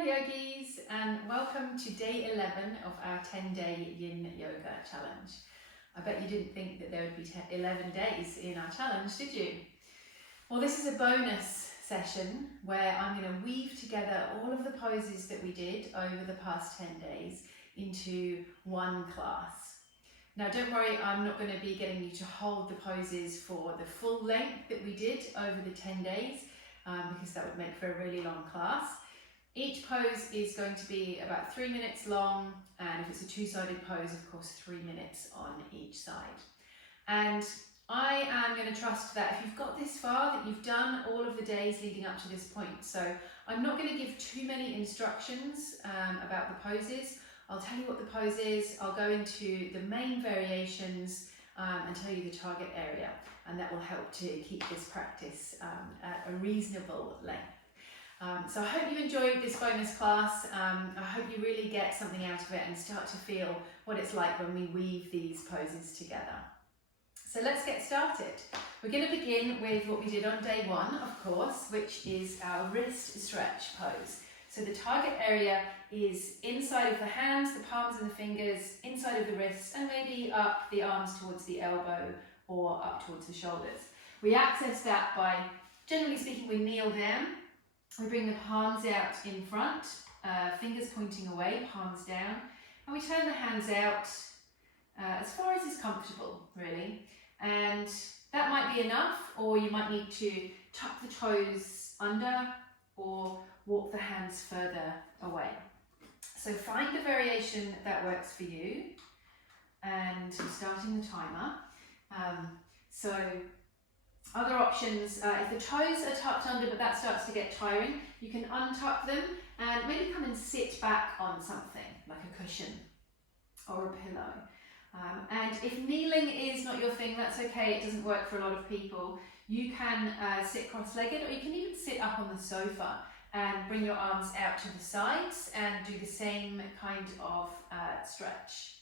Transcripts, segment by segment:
Hello yogis, and welcome to day 11 of our 10-day yin yoga challenge. I bet you didn't think that there would be 11 days in our challenge, did you? Well, this is a bonus session where I'm going to weave together all of the poses that we did over the past 10 days into one class. Now don't worry, I'm not going to be getting you to hold the poses for the full length that we did over the 10 days because that would make for a really long class. Each pose is going to be about 3 minutes long, and if it's a two-sided pose, of course, 3 minutes on each side. And I am going to trust that if you've got this far, that you've done all of the days leading up to this point. So I'm not going to give too many instructions about the poses. I'll tell you what the pose is, I'll go into the main variations and tell you the target area, and that will help to keep this practice at a reasonable length. So I hope you enjoyed this bonus class. I hope you really get something out of it and start to feel what it's like when we weave these poses together. So let's get started. We're going to begin with what we did on day 1, of course, which is our wrist stretch pose. So the target area is inside of the hands, the palms and the fingers, inside of the wrists, and maybe up the arms towards the elbow or up towards the shoulders. We access that by, generally speaking, we kneel down. We bring the palms out in front, fingers pointing away, palms down, and we turn the hands out as far as is comfortable, really. And that might be enough, or you might need to tuck the toes under or walk the hands further away. So find the variation that works for you, and I'm starting the timer. Other options, if the toes are tucked under but that starts to get tiring, you can untuck them and maybe come and sit back on something like a cushion or a pillow. And if kneeling is not your thing, that's okay, it doesn't work for a lot of people. You can sit cross-legged, or you can even sit up on the sofa and bring your arms out to the sides and do the same kind of stretch.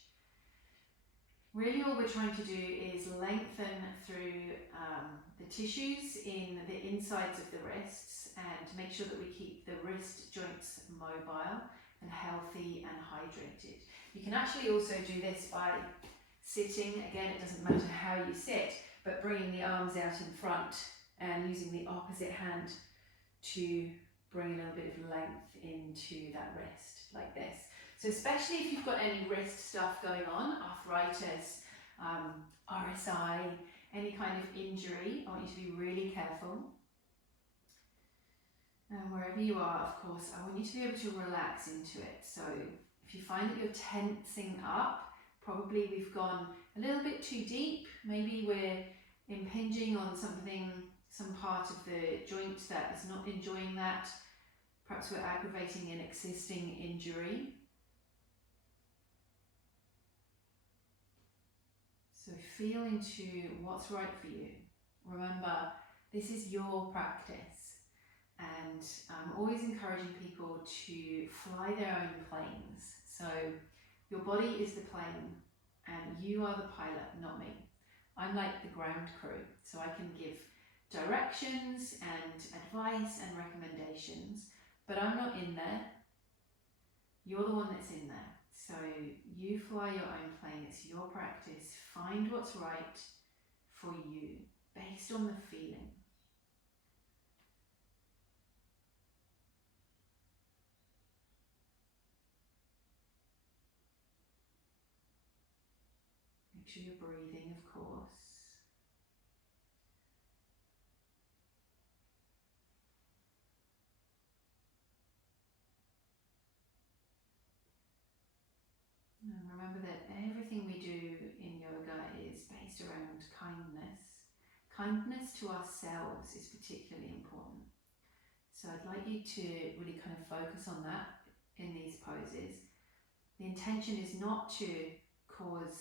Really all we're trying to do is lengthen through the tissues in the insides of the wrists and make sure that we keep the wrist joints mobile and healthy and hydrated. You can actually also do this by sitting. Again, it doesn't matter how you sit, but bringing the arms out in front and using the opposite hand to bring a little bit of length into that wrist, like this. So especially if you've got any wrist stuff going on, arthritis, RSI, any kind of injury, I want you to be really careful. And wherever you are, of course, I want you to be able to relax into it. So if you find that you're tensing up, probably we've gone a little bit too deep. Maybe we're impinging on something, some part of the joint that is not enjoying that. Perhaps we're aggravating an existing injury. So feel into what's right for you. Remember, this is your practice, and I'm always encouraging people to fly their own planes. So your body is the plane and you are the pilot, not me. I'm like the ground crew, so I can give directions and advice and recommendations, but I'm not in there. You're the one that's in there. So you fly your own plane, it's your practice. Find what's right for you based on the feeling. Make sure you're breathing, of course. And remember that everything we do in yoga is based around kindness. Kindness to ourselves is particularly important. So I'd like you to really kind of focus on that in these poses. The intention is not to cause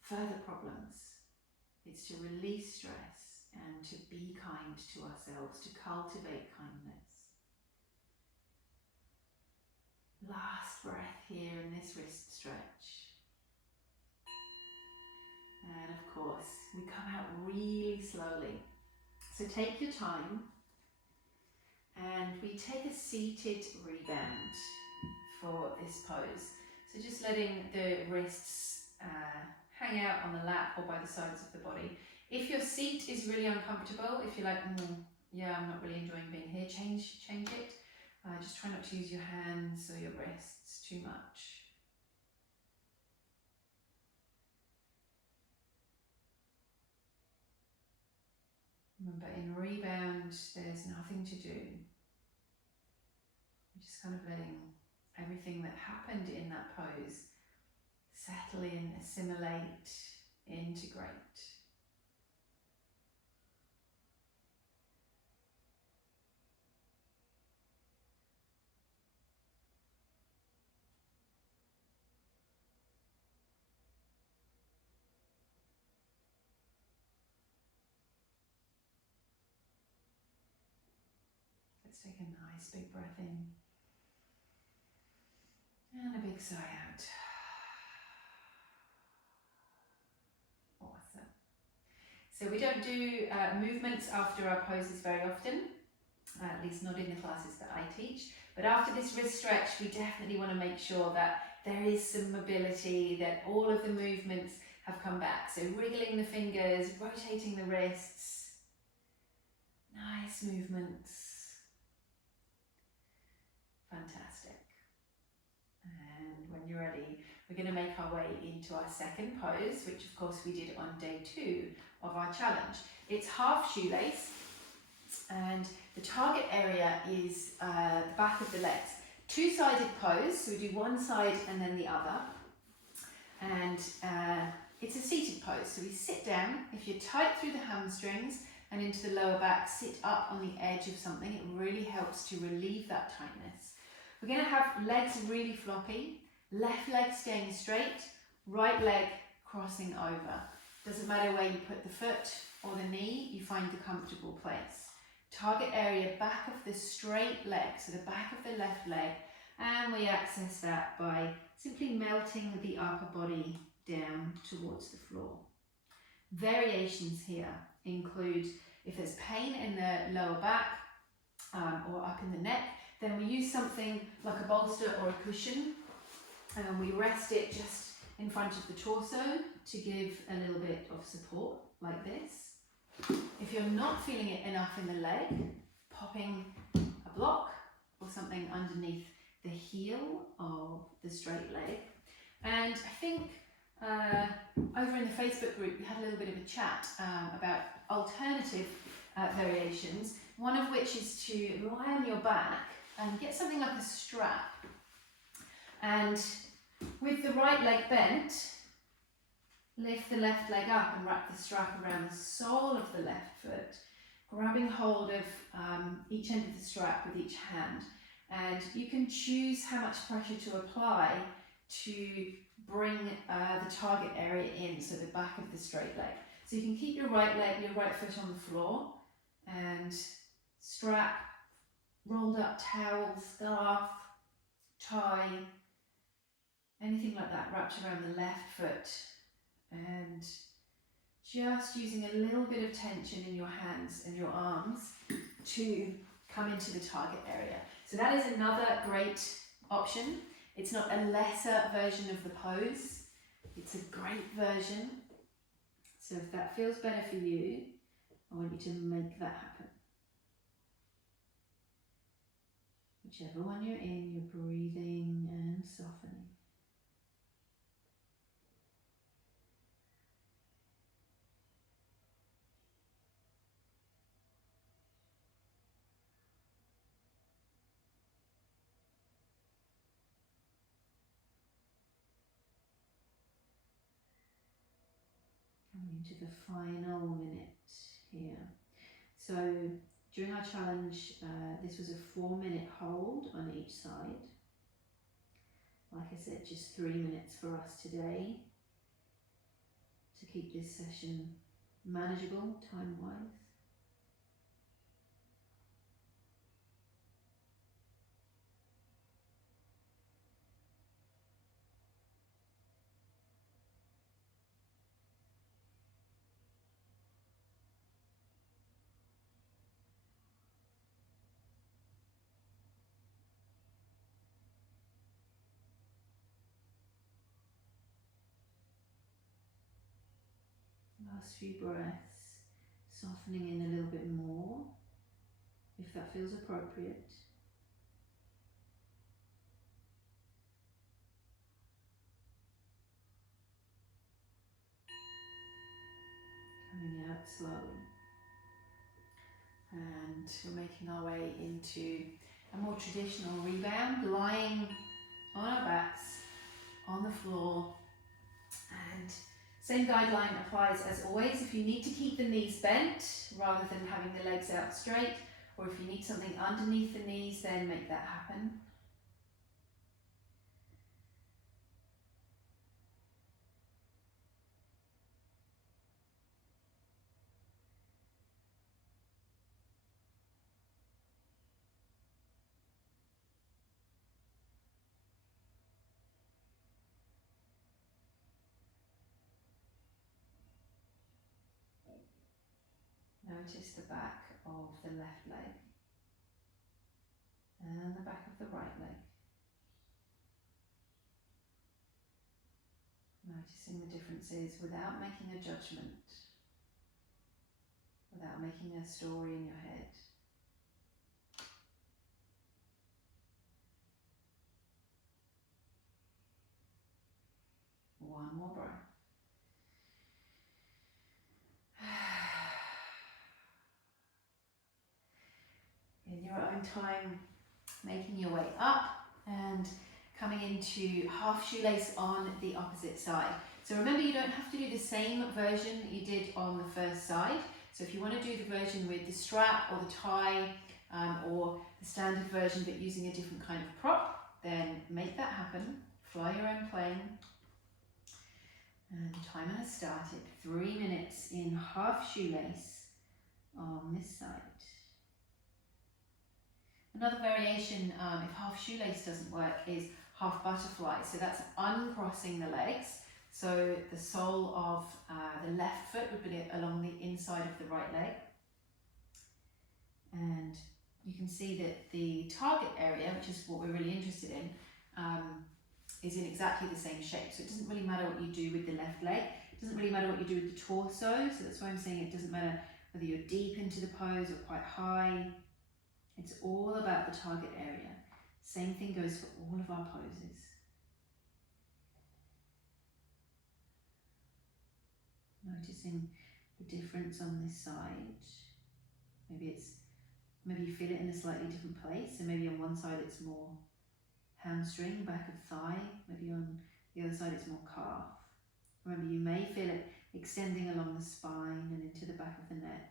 further problems. It's to release stress and to be kind to ourselves, to cultivate kindness. Last breath here in this wrist stretch. And of course, we come out really slowly. So take your time And we take a seated rebound for this pose. So just letting the wrists hang out on the lap or by the sides of the body. If your seat is really uncomfortable, if you're like, yeah, I'm not really enjoying being here, change it. Just try not to use your hands or your wrists too much. Remember, in rebound, there's nothing to do. You're just kind of letting everything that happened in that pose settle in, assimilate, integrate. Let's take a nice big breath in and a big sigh out. Awesome. So we don't do movements after our poses very often, at least not in the classes that I teach. But after this wrist stretch, we definitely want to make sure that there is some mobility, that all of the movements have come back. So wriggling the fingers, rotating the wrists, nice movements. Fantastic. And when you're ready, we're going to make our way into our second pose, which of course we did on day 2 of our challenge. It's half shoelace, and the target area is the back of the legs. Two-sided pose, so we do one side and then the other. And it's a seated pose, so we sit down. If you're tight through the hamstrings and into the lower back, sit up on the edge of something. It really helps to relieve that tightness. We're going to have legs really floppy, left leg staying straight, right leg crossing over. Doesn't matter where you put the foot or the knee, you find the comfortable place. Target area back of the straight leg, so the back of the left leg, and we access that by simply melting the upper body down towards the floor. Variations here include, if there's pain in the lower back or up in the neck, then we use something like a bolster or a cushion, and we rest it just in front of the torso to give a little bit of support, like this. If you're not feeling it enough in the leg, popping a block or something underneath the heel of the straight leg. And I think over in the Facebook group we had a little bit of a chat about alternative variations, one of which is to lie on your back and get something like a strap. And with the right leg bent, lift the left leg up and wrap the strap around the sole of the left foot, grabbing hold of each end of the strap with each hand. And you can choose how much pressure to apply to bring the target area in, so the back of the straight leg. So you can keep your right foot on the floor, and strap, rolled up towel, scarf, tie, anything like that wrapped around the left foot, and just using a little bit of tension in your hands and your arms to come into the target area. So that is another great option. It's not a lesser version of the pose, it's a great version. So if that feels better for you, I want you to make that happen. Whichever one you're in, you're breathing and softening. Coming into the final minute here. So during our challenge, this was a 4-minute hold on each side. Like I said, just 3 minutes for us today to keep this session manageable time-wise. Last few breaths, softening in a little bit more, if that feels appropriate. Coming out slowly. And we're making our way into a more traditional rebound, lying on our backs, on the floor. And same guideline applies as always. If you need to keep the knees bent rather than having the legs out straight, or if you need something underneath the knees, then make that happen. Notice the back of the left leg and the back of the right leg. Noticing the differences without making a judgment, without making a story in your head. One more breath. In your own time, making your way up and coming into half shoelace on the opposite side. So remember, you don't have to do the same version that you did on the first side. So if you want to do the version with the strap or the tie or the standard version but using a different kind of prop, then make that happen. Fly your own plane. And the timer has started. 3 minutes in half shoelace on this side. Another variation, if half shoelace doesn't work, is half butterfly. So that's uncrossing the legs. So the sole of the left foot would be along the inside of the right leg. And you can see that the target area, which is what we're really interested in, is in exactly the same shape. So it doesn't really matter what you do with the left leg. It doesn't really matter what you do with the torso. So that's why I'm saying it doesn't matter whether you're deep into the pose or quite high. It's all about the target area. Same thing goes for all of our poses. Noticing the difference on this side. Maybe you feel it in a slightly different place. So maybe on one side it's more hamstring, back of thigh. Maybe on the other side it's more calf. Remember, you may feel it extending along the spine and into the back of the neck.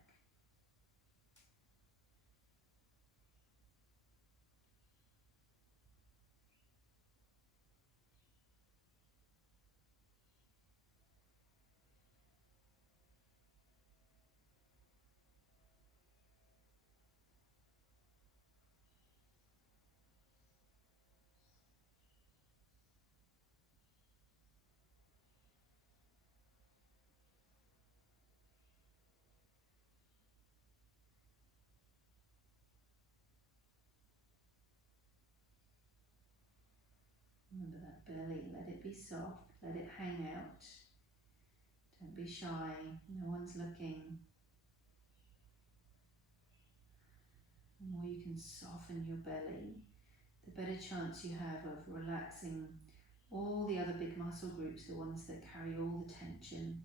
Remember that belly, let it be soft, let it hang out. Don't be shy, no one's looking. The more you can soften your belly, the better chance you have of relaxing all the other big muscle groups, the ones that carry all the tension.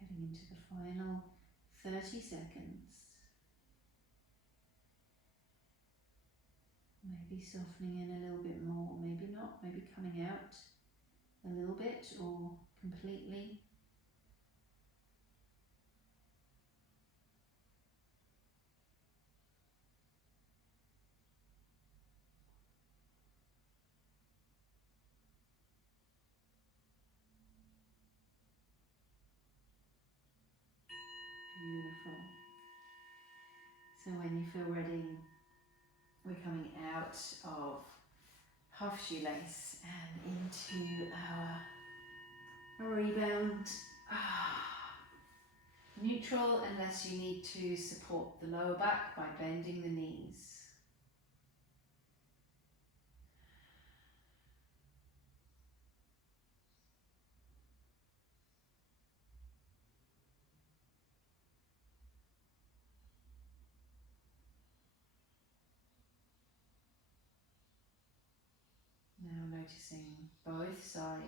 Heading into the final 30 seconds. Maybe softening in a little bit more, maybe not, maybe coming out a little bit or completely. Beautiful. So And when you feel ready, we're coming out of half shoelace and into our rebound. Neutral unless you need to support the lower back by bending the knees. Now noticing both sides.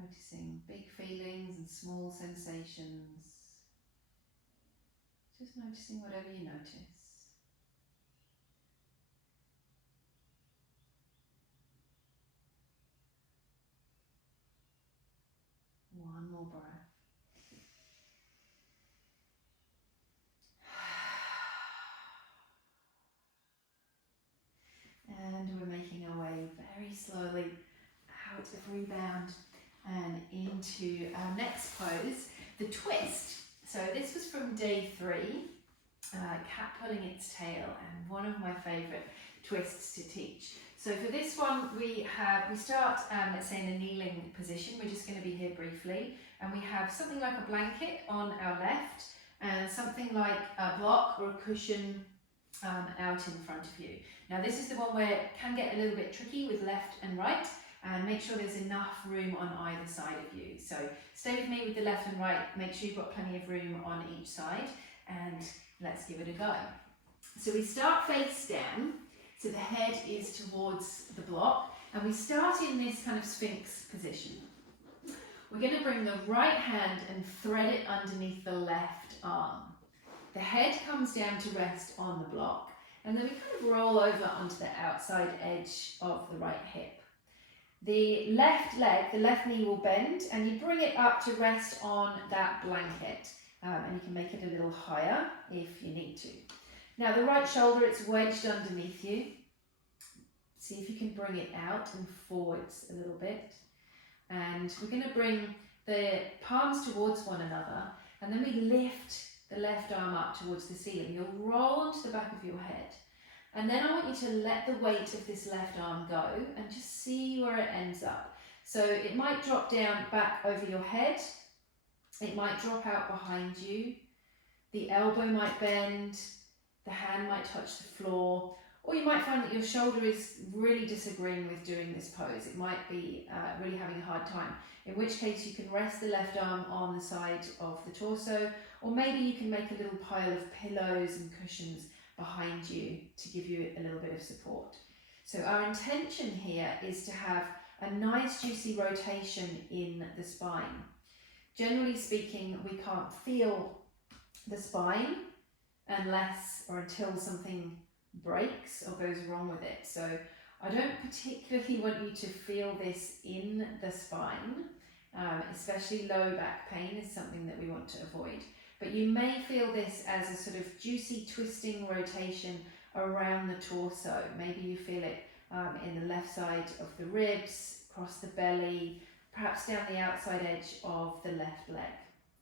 Noticing big feelings and small sensations. Just noticing whatever you notice. One more breath. And we're making our way very slowly out of rebound and into our next pose, the twist. So this was from day 3, cat pulling its tail, and one of my favourite twists to teach. So for this one, we start, let's say, in a kneeling position. We're just going to be here briefly, and we have something like a blanket on our left, and something like a block or a cushion out in front of you. Now this is the one where it can get a little bit tricky with left and right, and make sure there's enough room on either side of you. So stay with me with the left and right, make sure you've got plenty of room on each side, and let's give it a go. So we start face down, so the head is towards the block, and we start in this kind of Sphinx position. We're going to bring the right hand and thread it underneath the left arm. The head comes down to rest on the block, and then we kind of roll over onto the outside edge of the right hip. The left leg, the left knee will bend, and you bring it up to rest on that blanket, and you can make it a little higher if you need to. Now the right shoulder, it's wedged underneath you. See if you can bring it out and forwards a little bit. And we're going to bring the palms towards one another, and then we lift the left arm up towards the ceiling. You'll roll onto the back of your head. And then I want you to let the weight of this left arm go and just see where it ends up. So it might drop down back over your head. It might drop out behind you. The elbow might bend. The hand might touch the floor. Or you might find that your shoulder is really disagreeing with doing this pose. It might be really having a hard time. In which case you can rest the left arm on the side of the torso, or maybe you can make a little pile of pillows and cushions behind you to give you a little bit of support. So our intention here is to have a nice juicy rotation in the spine. Generally speaking, we can't feel the spine unless or until something breaks or goes wrong with it. So I don't particularly want you to feel this in the spine, especially low back pain is something that we want to avoid. But you may feel this as a sort of juicy twisting rotation around the torso. Maybe you feel it in the left side of the ribs, across the belly, perhaps down the outside edge of the left leg.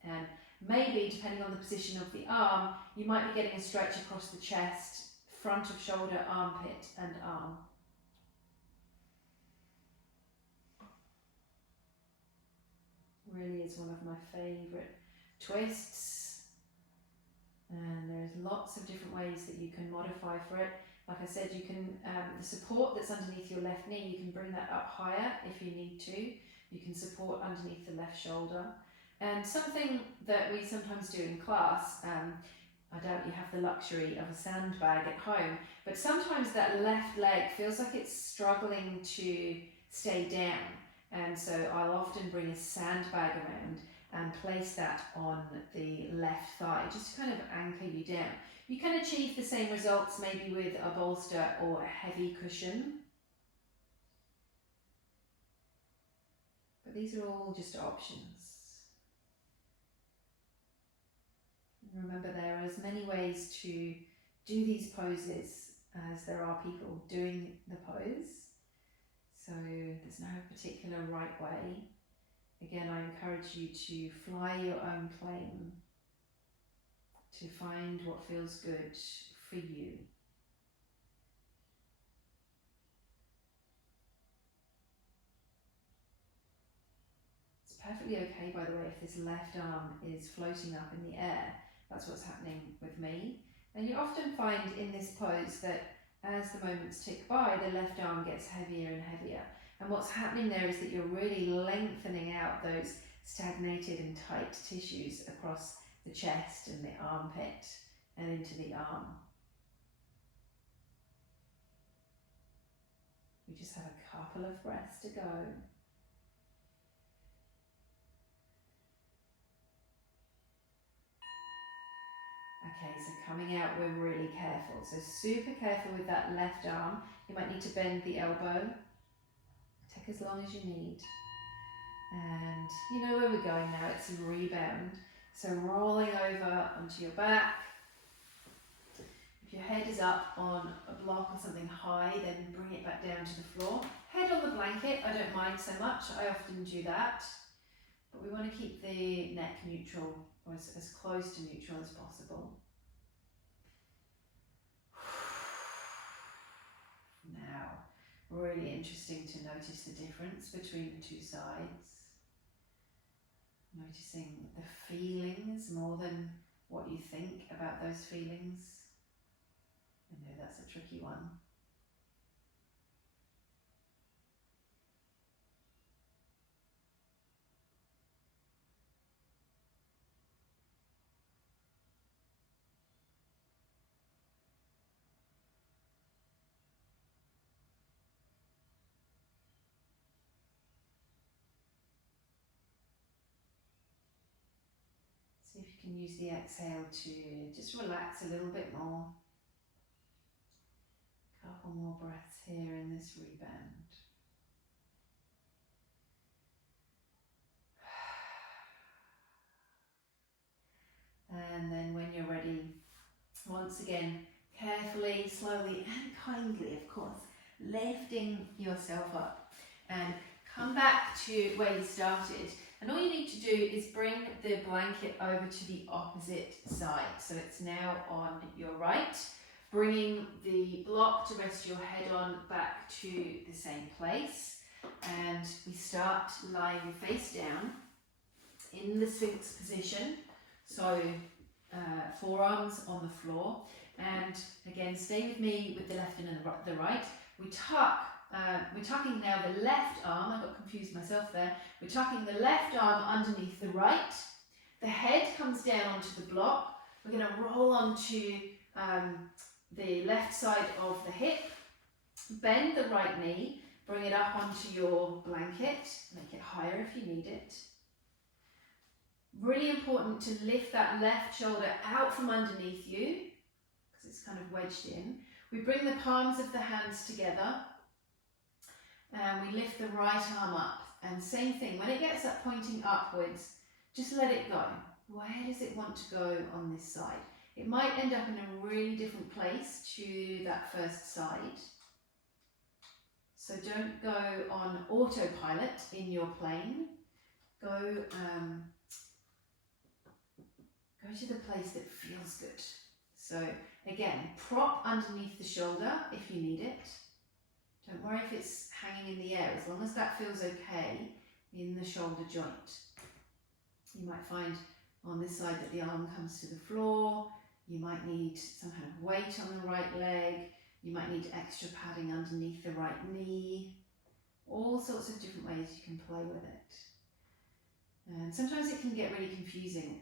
And maybe, depending on the position of the arm, you might be getting a stretch across the chest, front of shoulder, armpit and arm. Really is one of my favourite twists. And there's lots of different ways that you can modify for it. Like I said, you can, the support that's underneath your left knee, you can bring that up higher if you need to. You can support underneath the left shoulder. And something that we sometimes do in class, I doubt you have the luxury of a sandbag at home, but sometimes that left leg feels like it's struggling to stay down. And so I'll often bring a sandbag around and place that on the left thigh, just to kind of anchor you down. You can achieve the same results maybe with a bolster or a heavy cushion. But these are all just options. And remember, there are as many ways to do these poses as there are people doing the pose. So there's no particular right way. Again, I encourage you to fly your own plane, to find what feels good for you. It's perfectly okay, by the way, if this left arm is floating up in the air. That's what's happening with me. And you often find in this pose that as the moments tick by, the left arm gets heavier and heavier. And what's happening there is that you're really lengthening out those stagnated and tight tissues across the chest and the armpit and into the arm. We just have a couple of breaths to go. Okay, so coming out, we're really careful. So super careful with that left arm. You might need to bend the elbow. Take as long as you need. And you know where we're going now, it's a rebound. So rolling over onto your back. If your head is up on a block or something high, then bring it back down to the floor. Head on the blanket, I don't mind so much, I often do that. But we want to keep the neck neutral, or as close to neutral as possible. Now, really interesting to notice the difference between the two sides. Noticing the feelings more than what you think about those feelings. I know that's a tricky one. See if you can use the exhale to just relax a little bit more. Couple more breaths here in this rebound. And then when you're ready, once again, carefully, slowly and kindly, of course, lifting yourself up and come back to where you started. And all you need to do is bring the blanket over to the opposite side. So it's now on your right, bringing the block to rest your head on back to the same place. And we start lying face down in the Sphinx position. So forearms on the floor. And again, stay with me with the left and the right. We're tucking now the left arm, I got confused myself there. We're tucking the left arm underneath the right. The head comes down onto the block. We're going to roll onto the left side of the hip. Bend the right knee. Bring it up onto your blanket. Make it higher if you need it. Really important to lift that left shoulder out from underneath you because it's kind of wedged in. We bring the palms of the hands together. And we lift the right arm up, and same thing, when it gets up pointing upwards, just let it go. Where does it want to go on this side? It might end up in a really different place to that first side. So don't go on autopilot in your plane. Go to the place that feels good. So again, prop underneath the shoulder if you need it. Don't worry if it's hanging in the air, as long as that feels okay in the shoulder joint. You might find on this side that the arm comes to the floor. You might need some kind of weight on the right leg. You might need extra padding underneath the right knee. All sorts of different ways you can play with it. And sometimes it can get really confusing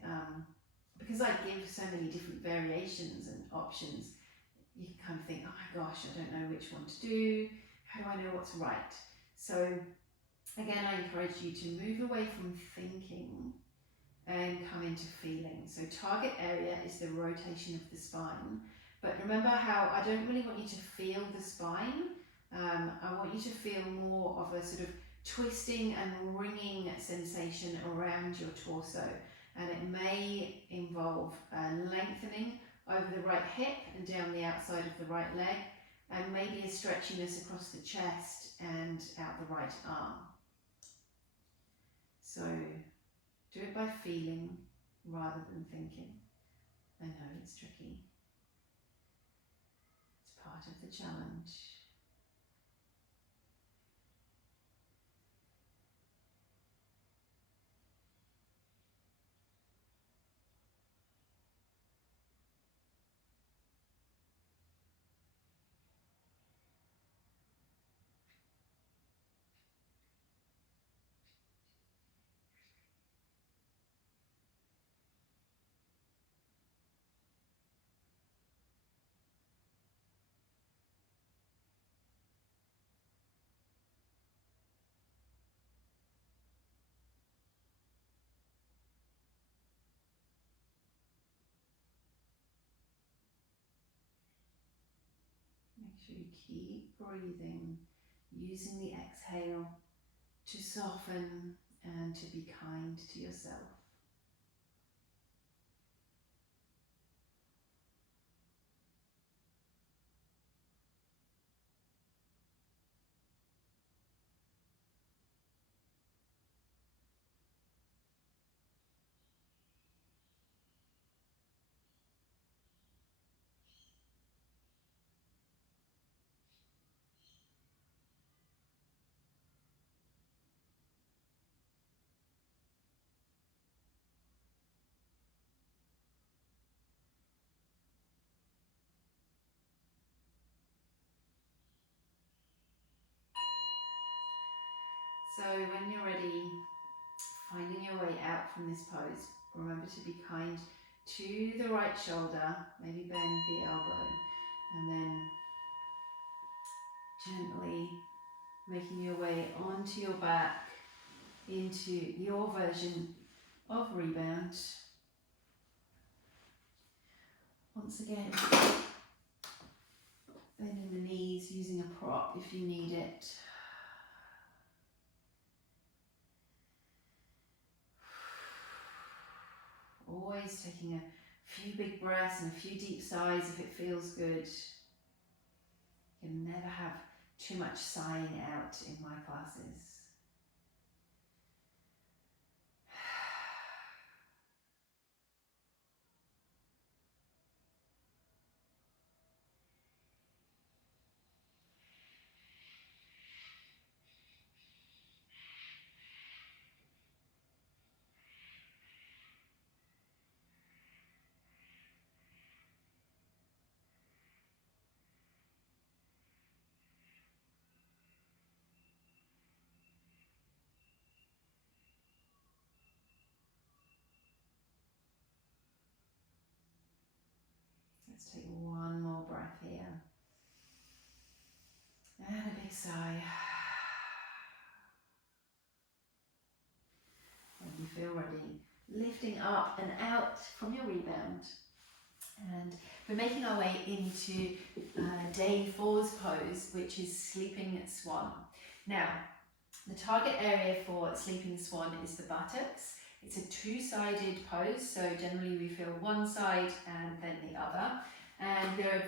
because I give so many different variations and options. You can kind of think, oh my gosh, I don't know which one to do. How do I know what's right? So again, I encourage you to move away from thinking and come into feeling. So target area is the rotation of the spine. But remember how I don't really want you to feel the spine. I want you to feel more of a sort of twisting and wringing sensation around your torso, and it may involve lengthening over the right hip and down the outside of the right leg, and maybe a stretchiness across the chest and out the right arm. So do it by feeling rather than thinking. I know it's tricky. It's part of the challenge. Make sure you keep breathing, using the exhale to soften and to be kind to yourself. So when you're ready, finding your way out from this pose, remember to be kind to the right shoulder, maybe bend the elbow, and then gently making your way onto your back into your version of rebound. Once again, bending the knees, using a prop if you need it. Always taking a few big breaths and a few deep sighs if it feels good. You can never have too much sighing out in my classes. Let's take one more breath here. And a big sigh. When you feel ready, lifting up and out from your rebound. And we're making our way into day 4's pose, which is Sleeping Swan. Now, the target area for Sleeping Swan is the buttocks. It's a two-sided pose, so generally we feel one side and then the other. And there are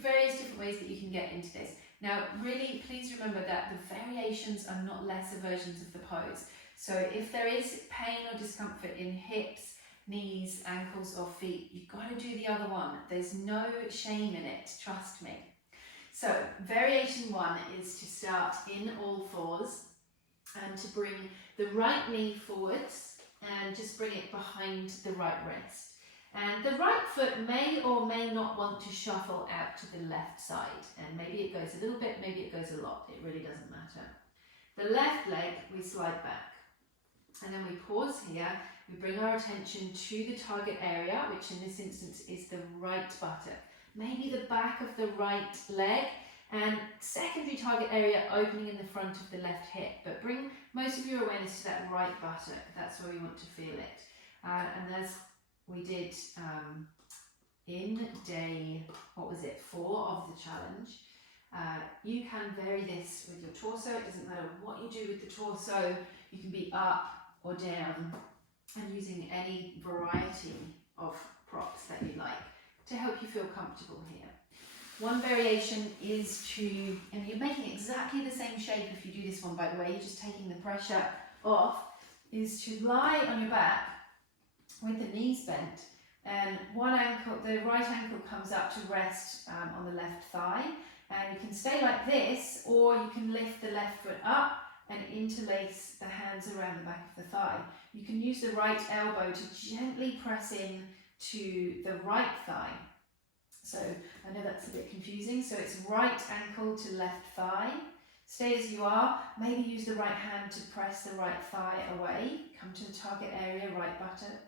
various different ways that you can get into this. Now, really, please remember that the variations are not lesser versions of the pose. So if there is pain or discomfort in hips, knees, ankles or feet, you've got to do the other one. There's no shame in it, trust me. So variation 1 is to start in all fours and to bring the right knee forwards and just bring it behind the right wrist. And the right foot may or may not want to shuffle out to the left side, and maybe it goes a little bit, maybe it goes a lot, it really doesn't matter. The left leg we slide back, and then we pause here. We bring our attention to the target area, which in this instance is the right buttock, maybe the back of the right leg, and secondary target area opening in the front of the left hip, but bring most of your awareness to that right buttock. That's where we want to feel it. And as we did in day, 4 of the challenge, You can vary this with your torso. It doesn't matter what you do with the torso. You can be up or down and using any variety of props that you like to help you feel comfortable here. One variation is to, and you're making exactly the same shape if you do this one, by the way, you're just taking the pressure off, is to lie on your back with the knees bent, and one ankle, the right ankle comes up to rest on the left thigh, and you can stay like this, or you can lift the left foot up and interlace the hands around the back of the thigh. You can use the right elbow to gently press in to the right thigh. So I know that's a bit confusing. So it's right ankle to left thigh. Stay as you are. Maybe use the right hand to press the right thigh away. Come to the target area, right buttock.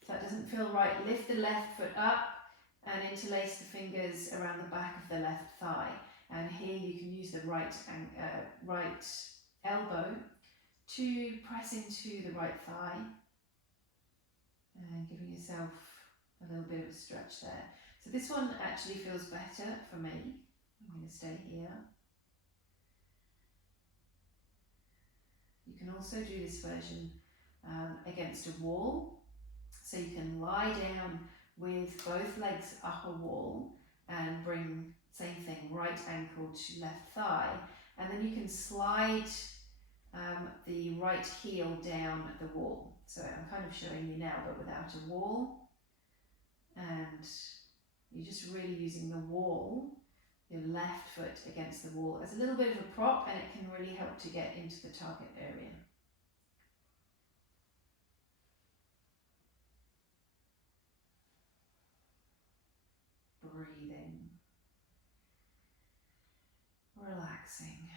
If that doesn't feel right, lift the left foot up and interlace the fingers around the back of the left thigh. And here you can use the right elbow to press into the right thigh and giving yourself a little bit of a stretch there. So this one actually feels better for me. I'm going to stay here. You can also do this version against a wall. So you can lie down with both legs up a wall and bring, same thing, right ankle to left thigh. And then you can slide the right heel down the wall. So I'm kind of showing you now, but without a wall. And you're just really using the wall, your left foot against the wall as a little bit of a prop, and it can really help to get into the target area. Breathing, relaxing.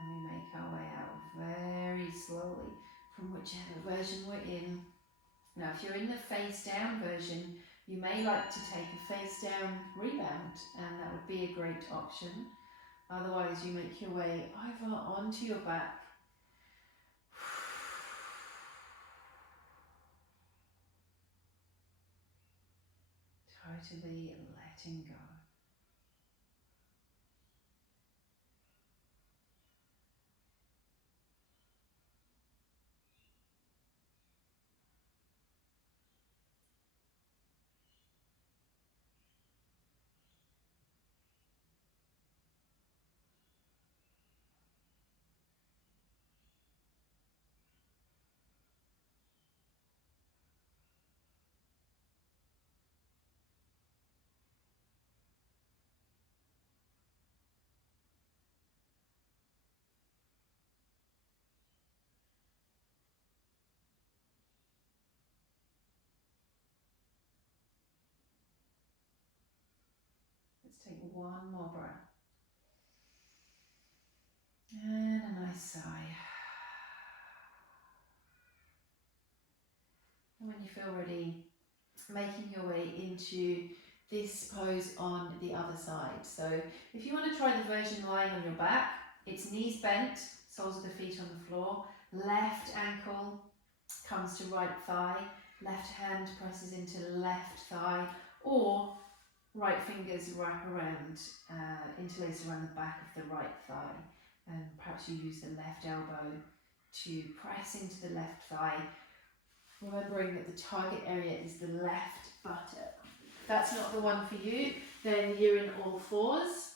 And we make our way out very slowly from whichever version we're in. Now, if you're in the face down version, you may like to take a face down rebound, and that would be a great option. Otherwise, you make your way over onto your back. Totally letting go. Let's take one more breath. And a nice sigh. And when you feel ready, making your way into this pose on the other side. So if you want to try the version lying on your back, it's knees bent, soles of the feet on the floor, left ankle comes to right thigh, left hand presses into left thigh, or right fingers wrap around, interlace around the back of the right thigh, and perhaps you use the left elbow to press into the left thigh, remembering that the target area is the left buttock. If that's not the one for you, then you're in all fours,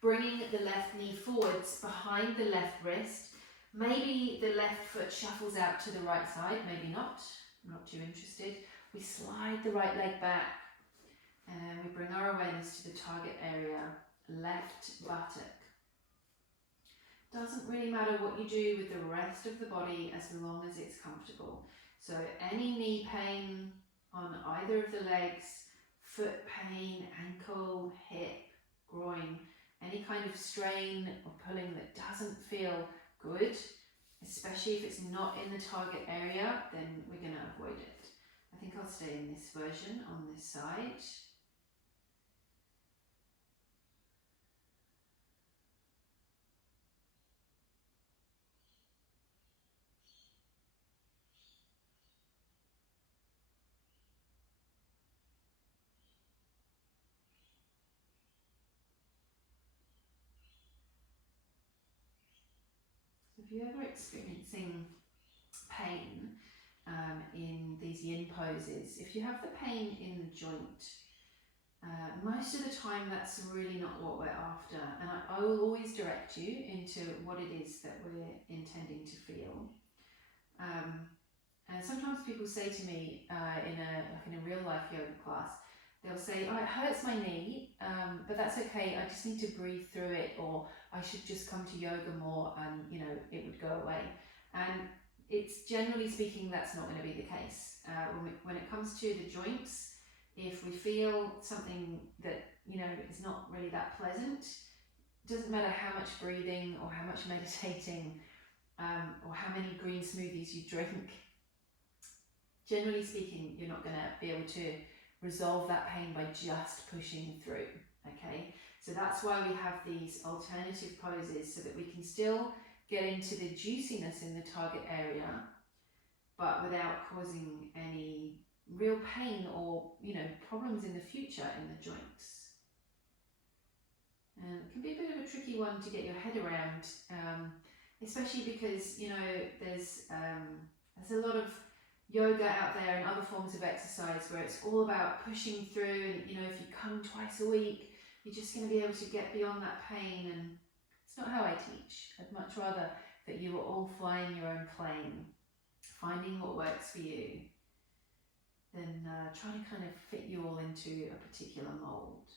bringing the left knee forwards behind the left wrist, Maybe the left foot shuffles out to the right side, maybe not. I'm not too interested. We slide the right leg back and we bring our awareness to the target area, left buttock. Doesn't really matter what you do with the rest of the body as long as it's comfortable. So any knee pain on either of the legs, foot pain, ankle, hip, groin, any kind of strain or pulling that doesn't feel good, especially if it's not in the target area, then we're going to avoid it. I think I'll stay in this version on this side. If you're ever experiencing pain in these yin poses, if you have the pain in the joint, most of the time that's really not what we're after, and I will always direct you into what it is that we're intending to feel. And sometimes people say to me in a real life yoga class, they'll say, "Oh, it hurts my knee, but that's okay. I just need to breathe through it, or I should just come to yoga more, and it would go away." And it's generally speaking, that's not going to be the case. When it comes to the joints, if we feel something that is not really that pleasant, it doesn't matter how much breathing or how much meditating or how many green smoothies you drink. Generally speaking, you're not going to be able to resolve that pain by just pushing through, okay? So that's why we have these alternative poses, so that we can still get into the juiciness in the target area, but without causing any real pain or problems in the future in the joints. And it can be a bit of a tricky one to get your head around, especially because there's a lot of yoga out there and other forms of exercise where it's all about pushing through, and if you come twice a week, you're just going to be able to get beyond that pain, and it's not how I teach. I'd much rather that you are all flying your own plane, finding what works for you, than trying to kind of fit you all into a particular mold.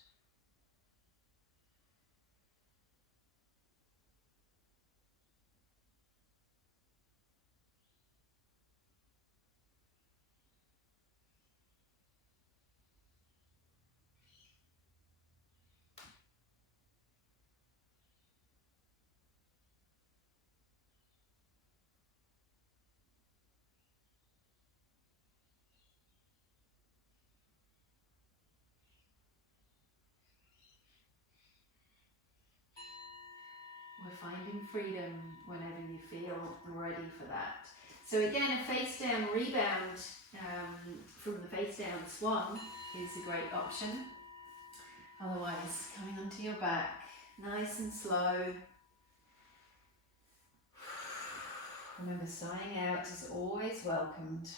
We're finding freedom whenever you feel ready for that. So again, a face down rebound from the face down swan is a great option. Otherwise, coming onto your back, nice and slow. Remember, sighing out is always welcomed.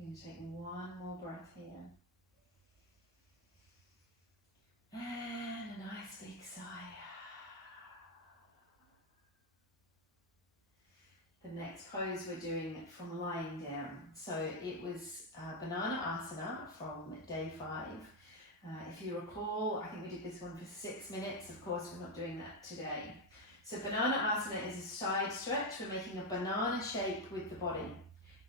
We're going to take one more breath here. And a nice big sigh. The next pose we're doing from lying down. So it was Banana Asana from day 5. If you recall, I think we did this one for 6 minutes. Of course, we're not doing that today. So Banana Asana is a side stretch. We're making a banana shape with the body.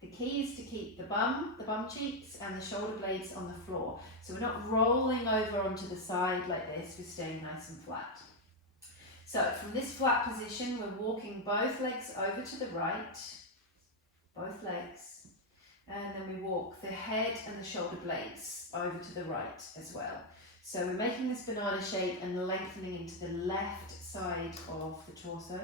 The key is to keep the bum cheeks and the shoulder blades on the floor. So we're not rolling over onto the side like this, we're staying nice and flat. So from this flat position, we're walking both legs over to the right, both legs, and then we walk the head and the shoulder blades over to the right as well. So we're making this banana shape and lengthening into the left side of the torso.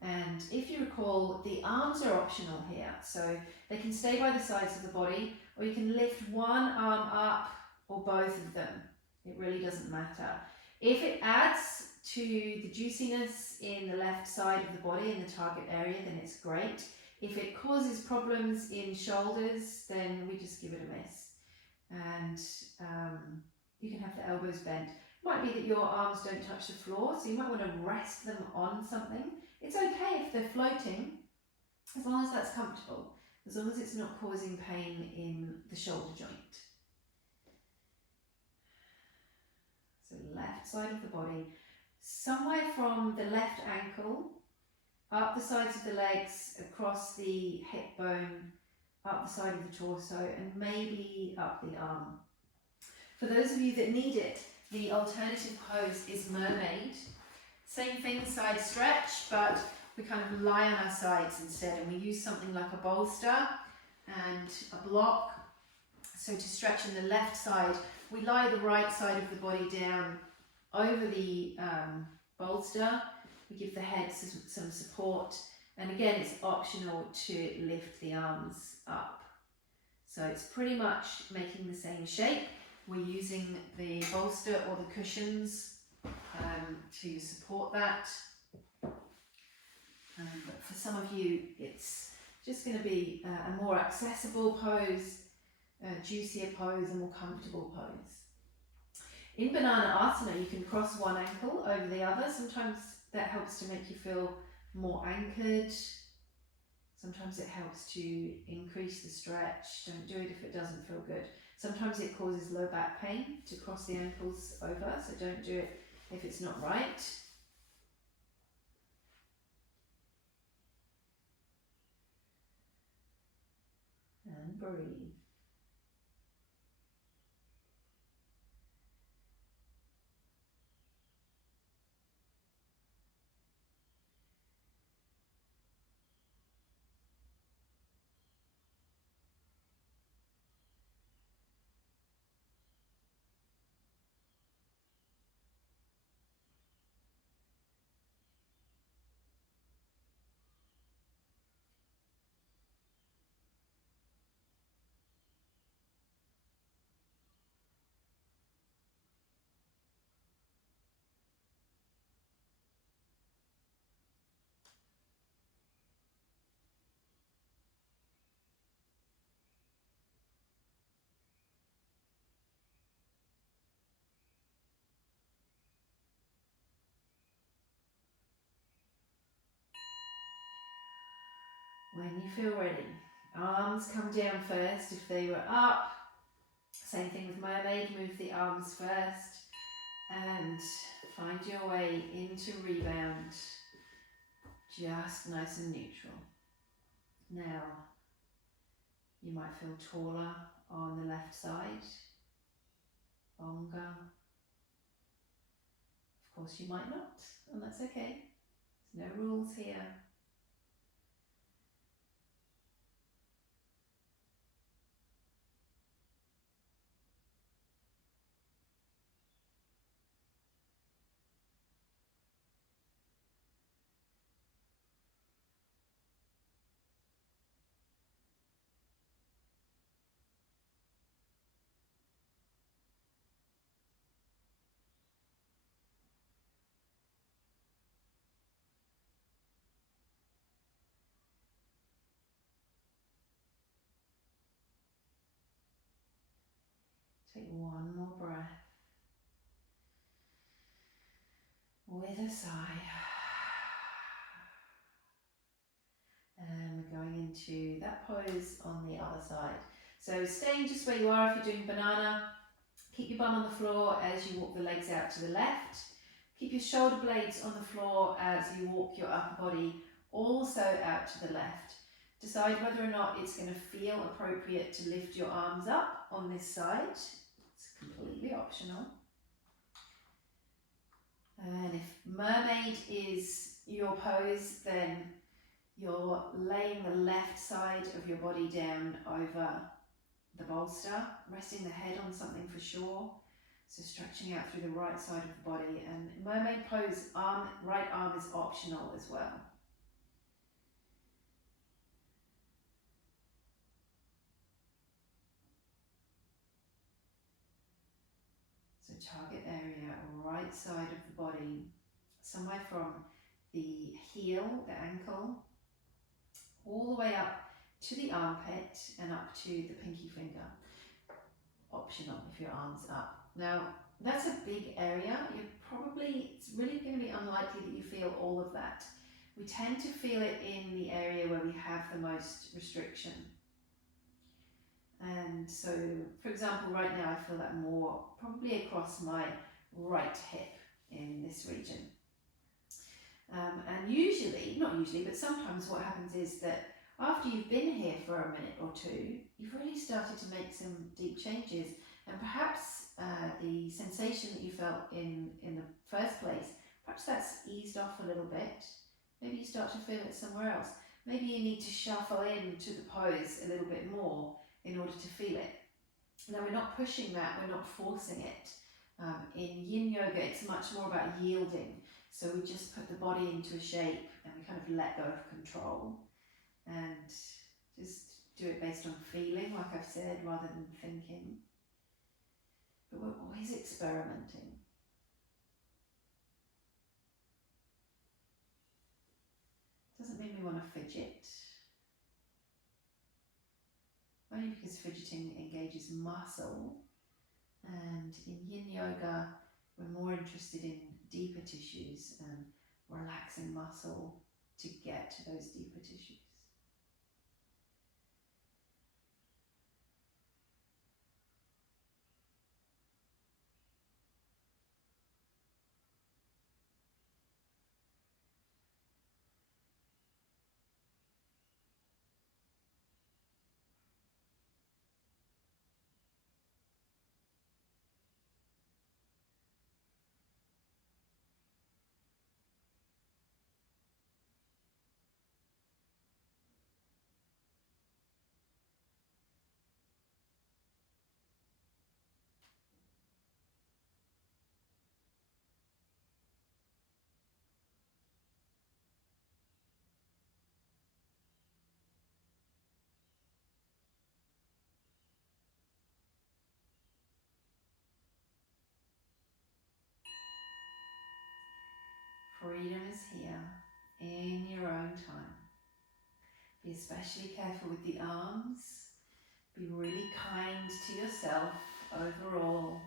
And if you recall, the arms are optional here, so they can stay by the sides of the body, or you can lift one arm up or both of them. It really doesn't matter. If it adds to the juiciness in the left side of the body in the target area, then it's great. If it causes problems in shoulders, then we just give it a miss. And you can have the elbows bent. It might be that your arms don't touch the floor, so you might want to rest them on something. It's okay if they're floating, as long as that's comfortable, as long as it's not causing pain in the shoulder joint. So left side of the body, somewhere from the left ankle, up the sides of the legs, across the hip bone, up the side of the torso, and maybe up the arm. For those of you that need it, the alternative pose is mermaid. Same thing, side stretch, but we kind of lie on our sides instead, and we use something like a bolster and a block. So to stretch on the left side, we lie the right side of the body down over the bolster. We give the head some support, and again, it's optional to lift the arms up. So it's pretty much making the same shape. We're using the bolster or the cushions to support that. But for some of you, it's just going to be a more accessible pose, a juicier pose, a more comfortable pose. In Banana Asana, you can cross one ankle over the other. Sometimes that helps to make you feel more anchored. Sometimes it helps to increase the stretch. Don't do it if it doesn't feel good. Sometimes it causes low back pain to cross the ankles over, so don't do it if it's not right. And breathe. When you feel ready, arms come down first if they were up. Same thing with mermaid, move the arms first and find your way into rebound, just nice and neutral. Now, you might feel taller on the left side, longer. Of course you might not, and that's okay. There's no rules here. Take one more breath with a sigh. And we're going into that pose on the other side. So staying just where you are if you're doing banana. Keep your bum on the floor as you walk the legs out to the left. Keep your shoulder blades on the floor as you walk your upper body also out to the left. Decide whether or not it's going to feel appropriate to lift your arms up on this side. It's completely optional. And if mermaid is your pose, then you're laying the left side of your body down over the bolster, resting the head on something for sure. So stretching out through the right side of the body. And mermaid pose, right arm is optional as well. So target area, right side of the body, somewhere from the heel, the ankle, all the way up to the armpit and up to the pinky finger. Optional if your arm's up. Now, that's a big area. It's really going to be unlikely that you feel all of that. We tend to feel it in the area where we have the most restriction. And so, for example, right now I feel that more probably across my right hip in this region. And usually, not usually, but sometimes what happens is that after you've been here for a minute or two, you've really started to make some deep changes, and perhaps the sensation that you felt in the first place, perhaps that's eased off a little bit. Maybe you start to feel it somewhere else. Maybe you need to shuffle into the pose a little bit more in order to feel it. Now, we're not pushing that, we're not forcing it. In Yin Yoga, it's much more about yielding. So we just put the body into a shape and we kind of let go of control and just do it based on feeling, like I've said, rather than thinking. But we're always experimenting. Doesn't mean we want to fidget. Only because fidgeting engages muscle, and in Yin Yoga we're more interested in deeper tissues and relaxing muscle to get to those deeper tissues. Freedom is here in your own time. Be especially careful with the arms. Be really kind to yourself overall.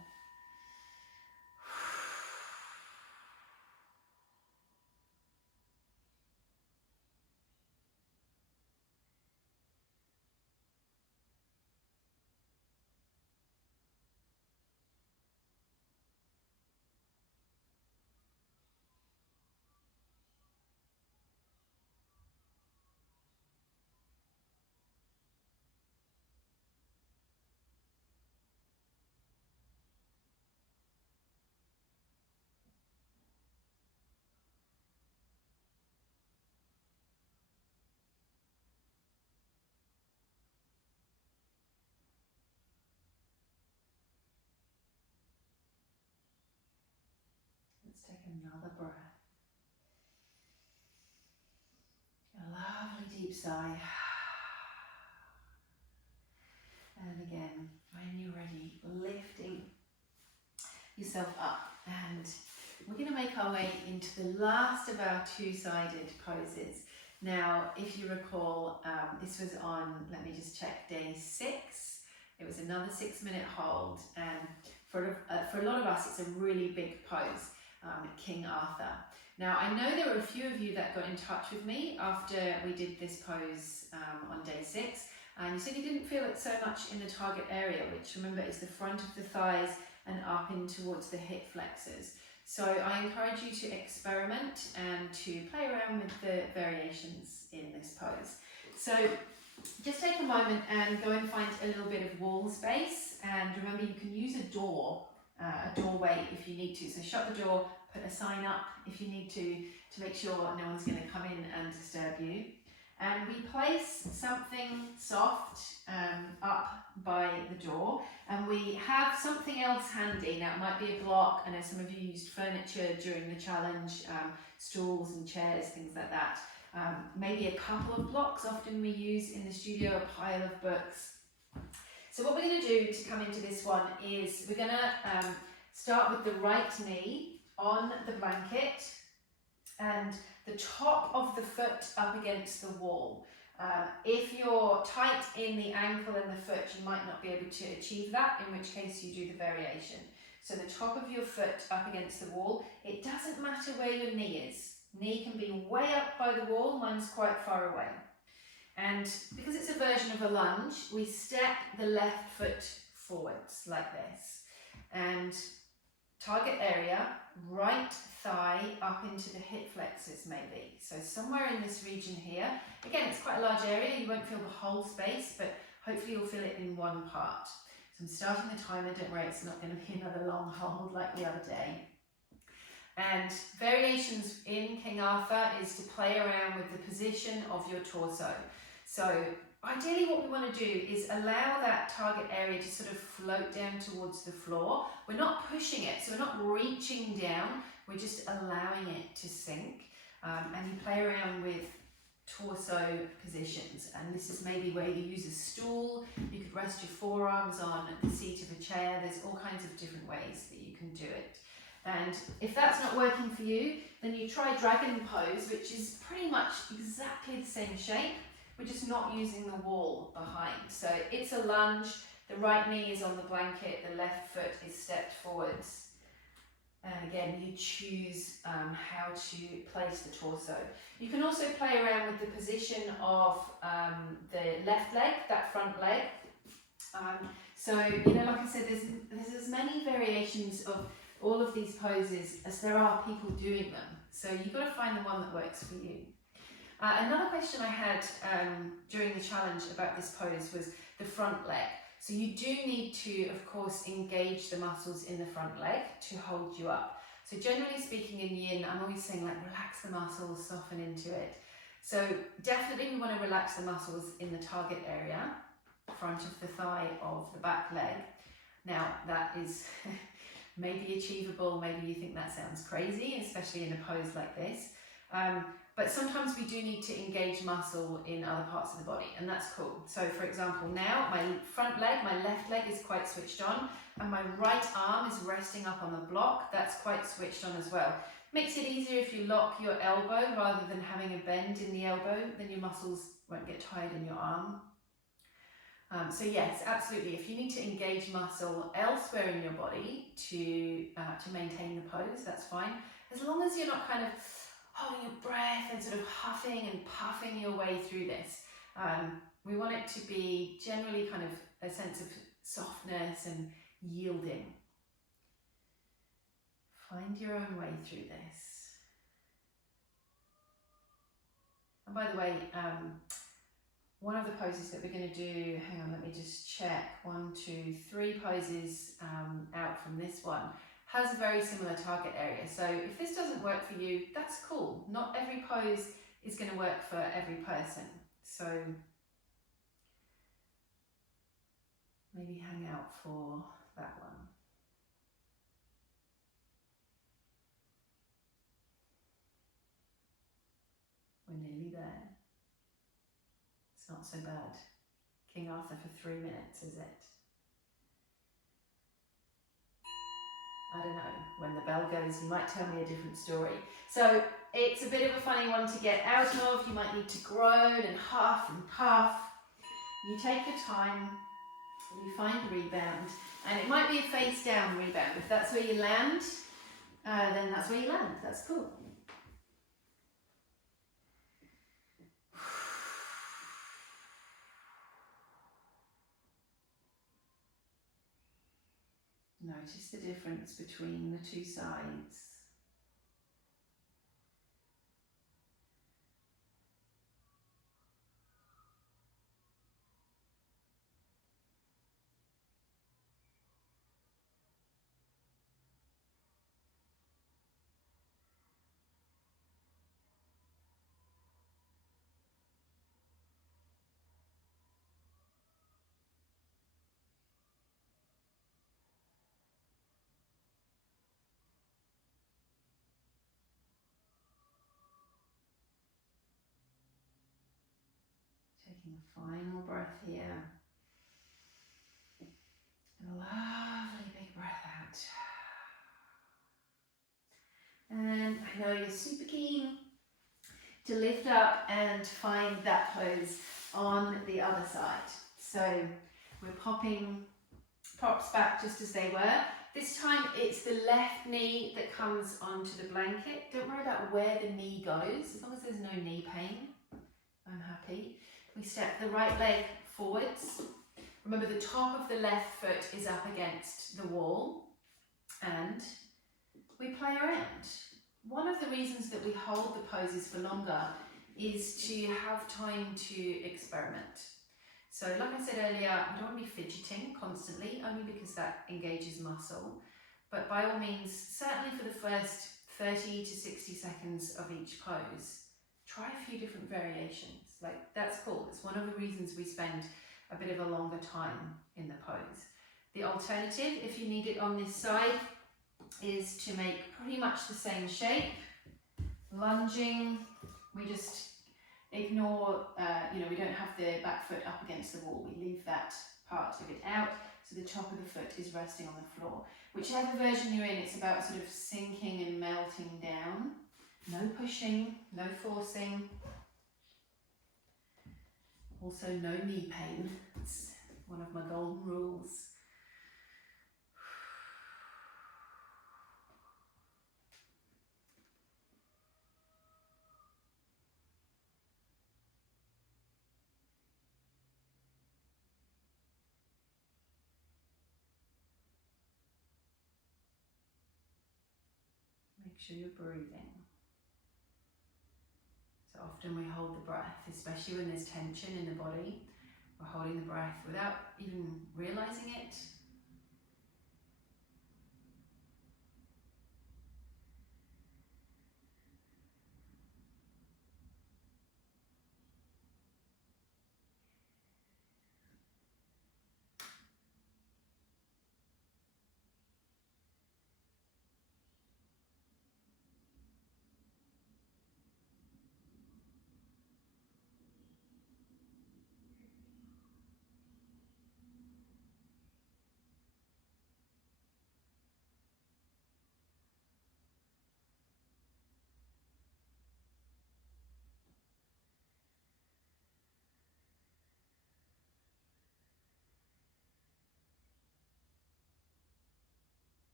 Let's take another breath. A lovely deep sigh. And again, when you're ready, lifting yourself up. And we're going to make our way into the last of our two-sided poses. Now, if you recall, this was on, let me just check, day 6. It was another 6-minute hold. And for a lot of us, it's a really big pose, King Arthur. Now, I know there were a few of you that got in touch with me after we did this pose on day 6. And you said you didn't feel it so much in the target area, which remember is the front of the thighs and up in towards the hip flexors. So I encourage you to experiment and to play around with the variations in this pose. So just take a moment and go and find a little bit of wall space, and remember you can use a doorway if you need to. So shut the door, put a sign up if you need to make sure no one's going to come in and disturb you. And we place something soft up by the door, and we have something else handy. Now it might be a block. I know some of you used furniture during the challenge, stools and chairs, things like that. Maybe a couple of blocks. Often we use in the studio a pile of books. So what we're going to do to come into this one is we're going to start with the right knee on the blanket and the top of the foot up against the wall. If you're tight in the ankle and the foot, you might not be able to achieve that, in which case you do the variation. So the top of your foot up against the wall. It doesn't matter where your knee is. Knee can be way up by the wall, mine's quite far away. And because it's a version of a lunge, we step the left foot forwards like this. And target area, right thigh up into the hip flexors maybe. So somewhere in this region here. Again, it's quite a large area, you won't feel the whole space, but hopefully you'll feel it in one part. So I'm starting the timer, don't worry, it's not going to be another long hold like the other day. And variations in King Arthur is to play around with the position of your torso. So ideally what we want to do is allow that target area to sort of float down towards the floor. We're not pushing it, so we're not reaching down, we're just allowing it to sink. And you play around with torso positions, and this is maybe where you use a stool, you could rest your forearms on the seat of a chair. There's all kinds of different ways that you can do it. And if that's not working for you, then you try dragon pose, which is pretty much exactly the same shape. We're just not using the wall behind. So it's a lunge, the right knee is on the blanket, the left foot is stepped forwards. And again, you choose how to place the torso. You can also play around with the position of the left leg, that front leg. So, you know, like I said, there's as many variations of all of these poses as there are people doing them. So you've got to find the one that works for you. Another question I had during the challenge about this pose was the front leg. So you do need to, of course, engage the muscles in the front leg to hold you up. So generally speaking in yin, I'm always saying like relax the muscles, soften into it. So definitely we want to relax the muscles in the target area, front of the thigh of the back leg. Now that is maybe achievable, maybe you think that sounds crazy, especially in a pose like this. But sometimes we do need to engage muscle in other parts of the body, and that's cool. So for example, now my front leg, my left leg is quite switched on, and my right arm is resting up on the block. That's quite switched on as well. Makes it easier if you lock your elbow rather than having a bend in the elbow, then your muscles won't get tired in your arm. So yes, absolutely. If you need to engage muscle elsewhere in your body to maintain the pose, that's fine. As long as you're not kind of holding your breath and sort of huffing and puffing your way through this. We want it to be generally kind of a sense of softness and yielding. Find your own way through this. And by the way, one of the poses that we're going to do, hang on, let me just check, 1, 2, 3 poses out from this one, has a very similar target area. So if this doesn't work for you, that's cool. Not every pose is going to work for every person. So maybe hang out for that one. We're nearly there. It's not so bad. King Arthur for 3 minutes, is it? I don't know, when the bell goes, you might tell me a different story. So it's a bit of a funny one to get out of. You might need to groan and huff and puff. You take your time, you find rebound, and it might be a face down rebound. If that's where you land, then that's where you land. That's cool. Notice the difference between the two sides. Taking a final breath here. And a lovely big breath out. And I know you're super keen to lift up and find that pose on the other side. So we're popping props back just as they were. This time it's the left knee that comes onto the blanket. Don't worry about where the knee goes, as long as there's no knee pain. I'm happy. We step the right leg forwards. Remember, the top of the left foot is up against the wall, and we play around. One of the reasons that we hold the poses for longer is to have time to experiment. So like I said earlier, we don't want to be fidgeting constantly, only because that engages muscle. But by all means, certainly for the first 30 to 60 seconds of each pose, try a few different variations. Like, that's cool. It's one of the reasons we spend a bit of a longer time in the pose. The alternative, if you need it on this side, is to make pretty much the same shape. Lunging, we just ignore, we don't have the back foot up against the wall. We leave that part of it out, so the top of the foot is resting on the floor. Whichever version you're in, it's about sort of sinking and melting down. No pushing, no forcing. Also, no knee pain. It's one of my golden rules. Make sure you're breathing. So often we hold the breath, especially when there's tension in the body. We're holding the breath without even realizing it.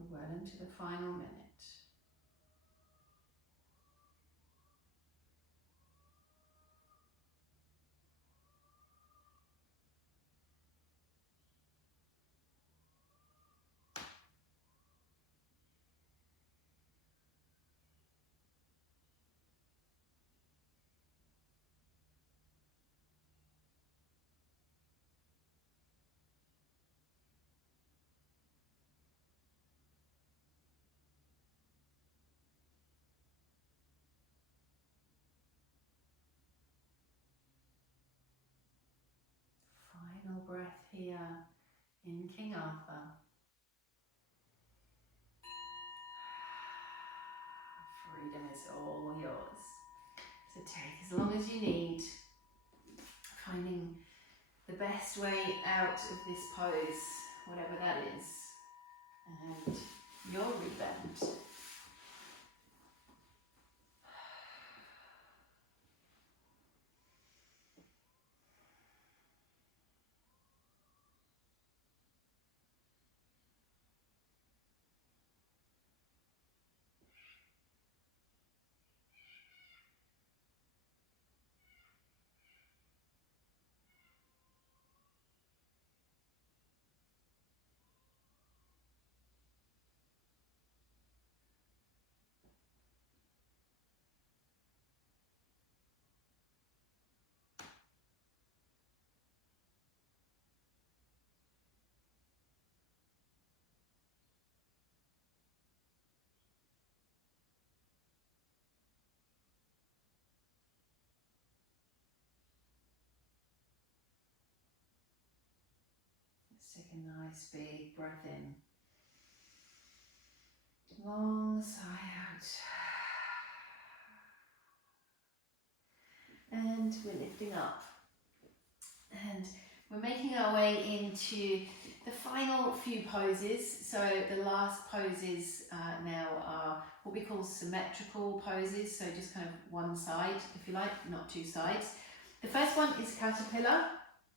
We're well into the final minute. Final breath here in King Arthur. Freedom is all yours. So take as long as you need, finding the best way out of this pose, whatever that is, and your rebound. Let's take a nice big breath in. Long sigh out. And we're lifting up. And we're making our way into the final few poses. So the last poses now are what we call symmetrical poses. So just kind of one side, if you like, not two sides. The first one is caterpillar.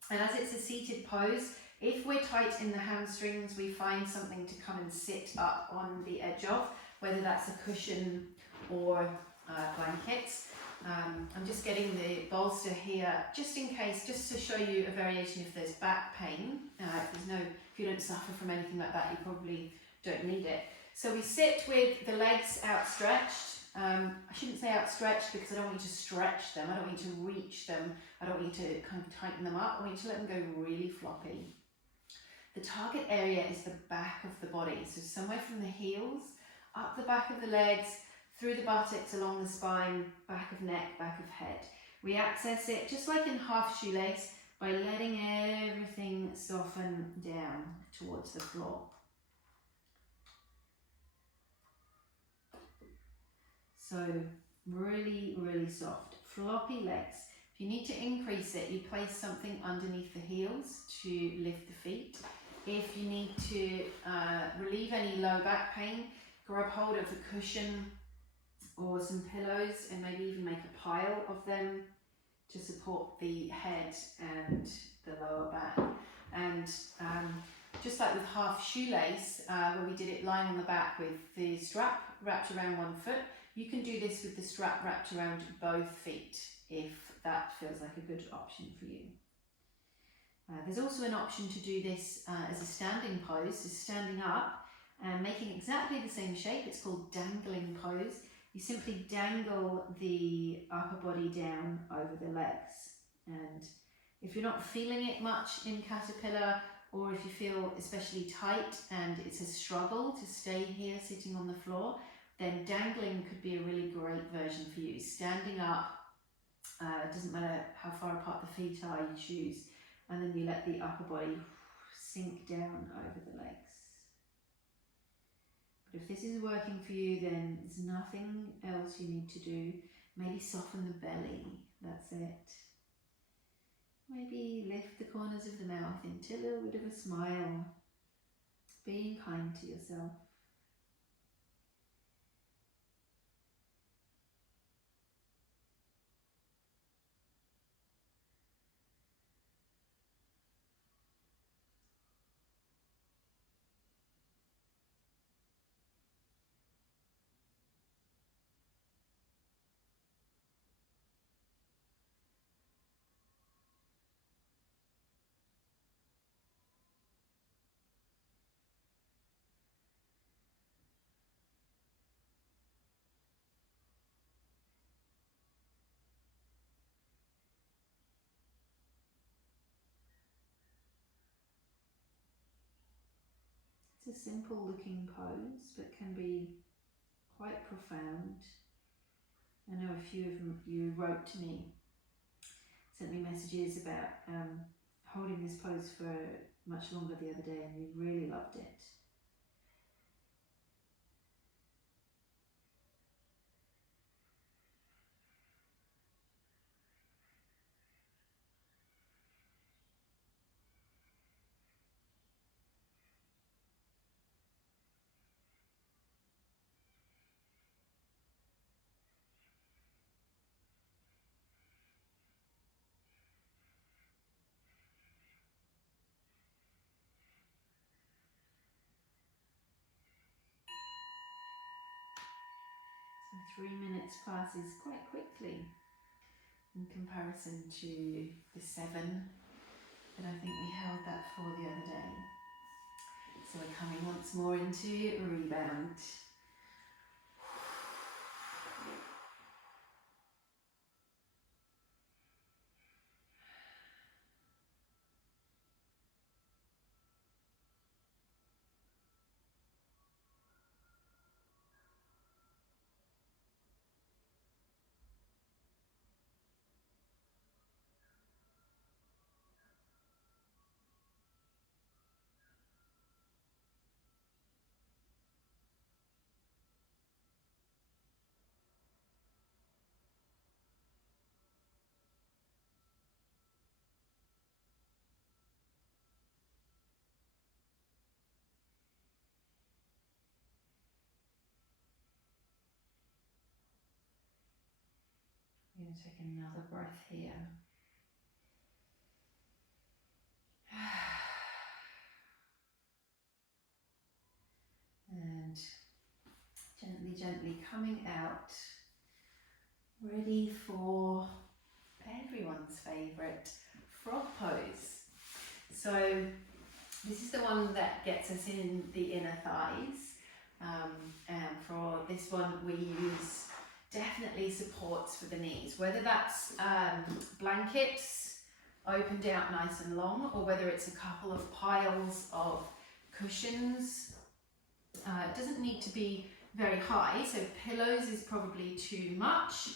And as it's a seated pose, if we're tight in the hamstrings, we find something to come and sit up on the edge of, whether that's a cushion or blankets. I'm just getting the bolster here just in case, just to show you a variation if there's back pain. If you don't suffer from anything like that, you probably don't need it. So we sit with the legs outstretched. I shouldn't say outstretched because I don't want you to stretch them. I don't want you to reach them. I don't want you to kind of tighten them up. I want you to let them go really floppy. The target area is the back of the body. So somewhere from the heels, up the back of the legs, through the buttocks, along the spine, back of neck, back of head. We access it just like in half shoelace by letting everything soften down towards the floor. So really, really soft, floppy legs. If you need to increase it, you place something underneath the heels to lift the feet. If you need to relieve any low back pain, grab hold of a cushion or some pillows and maybe even make a pile of them to support the head and the lower back. And just like with half shoelace, where we did it lying on the back with the strap wrapped around one foot, you can do this with the strap wrapped around both feet if that feels like a good option for you. There's also an option to do this as a standing pose, so standing up and making exactly the same shape. It's called dangling pose. You simply dangle the upper body down over the legs. And if you're not feeling it much in caterpillar, or if you feel especially tight and it's a struggle to stay here sitting on the floor, then dangling could be a really great version for you. Standing up, it doesn't matter how far apart the feet are, you choose, and then you let the upper body sink down over the legs. But if this is working for you, then there's nothing else you need to do. Maybe soften the belly, that's it. Maybe lift the corners of the mouth into a little bit of a smile. Being kind to yourself. It's a simple looking pose, but can be quite profound. I know a few of you wrote to me, sent me messages about holding this pose for much longer the other day, and you really loved it. So 3 minutes passes quite quickly in comparison to the 7 that I think we held that for the other day. So we're coming once more into rebound. going to take another breath here. And gently, gently coming out, ready for everyone's favourite frog pose. So this is the one that gets us in the inner thighs. And for this one we use definitely supports for the knees, whether that's blankets opened out nice and long, or whether it's a couple of piles of cushions. It doesn't need to be very high, so pillows is probably too much,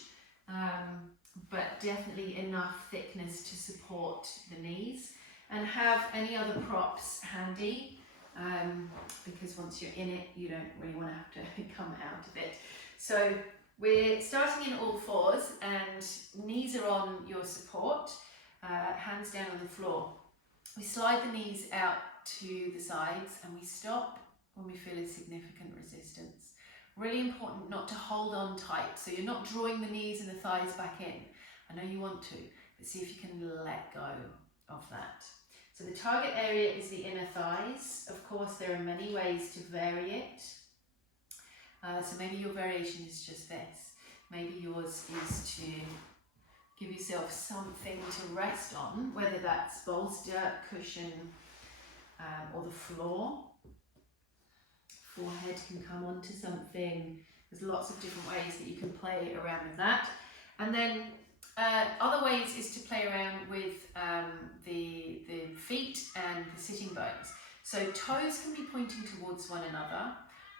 but definitely enough thickness to support the knees. And have any other props handy, because once you're in it, you don't really want to have to come out of it. So we're starting in all fours, and knees are on your support, hands down on the floor. We slide the knees out to the sides, and we stop when we feel a significant resistance. Really important not to hold on tight, so you're not drawing the knees and the thighs back in. I know you want to, but see if you can let go of that. So the target area is the inner thighs. Of course, there are many ways to vary it. So maybe your variation is just this. Maybe yours is to give yourself something to rest on, whether that's bolster, cushion, or the floor. Forehead can come onto something. There's lots of different ways that you can play around with that. And then other ways is to play around with the feet and the sitting bones. So toes can be pointing towards one another,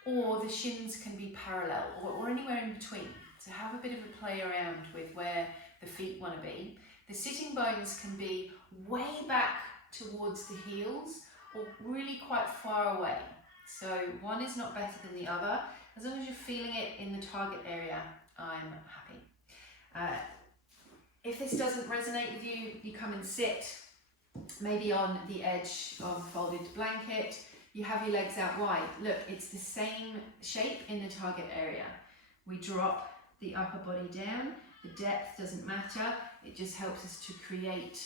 or the shins can be parallel, or anywhere in between. So have a bit of a play around with where the feet want to be. The sitting bones can be way back towards the heels, or really quite far away. So one is not better than the other. As long as you're feeling it in the target area, I'm happy. If this doesn't resonate with you, you come and sit maybe on the edge of a folded blanket. You have your legs out wide. Look, it's the same shape in the target area. We drop the upper body down. The depth doesn't matter. It just helps us to create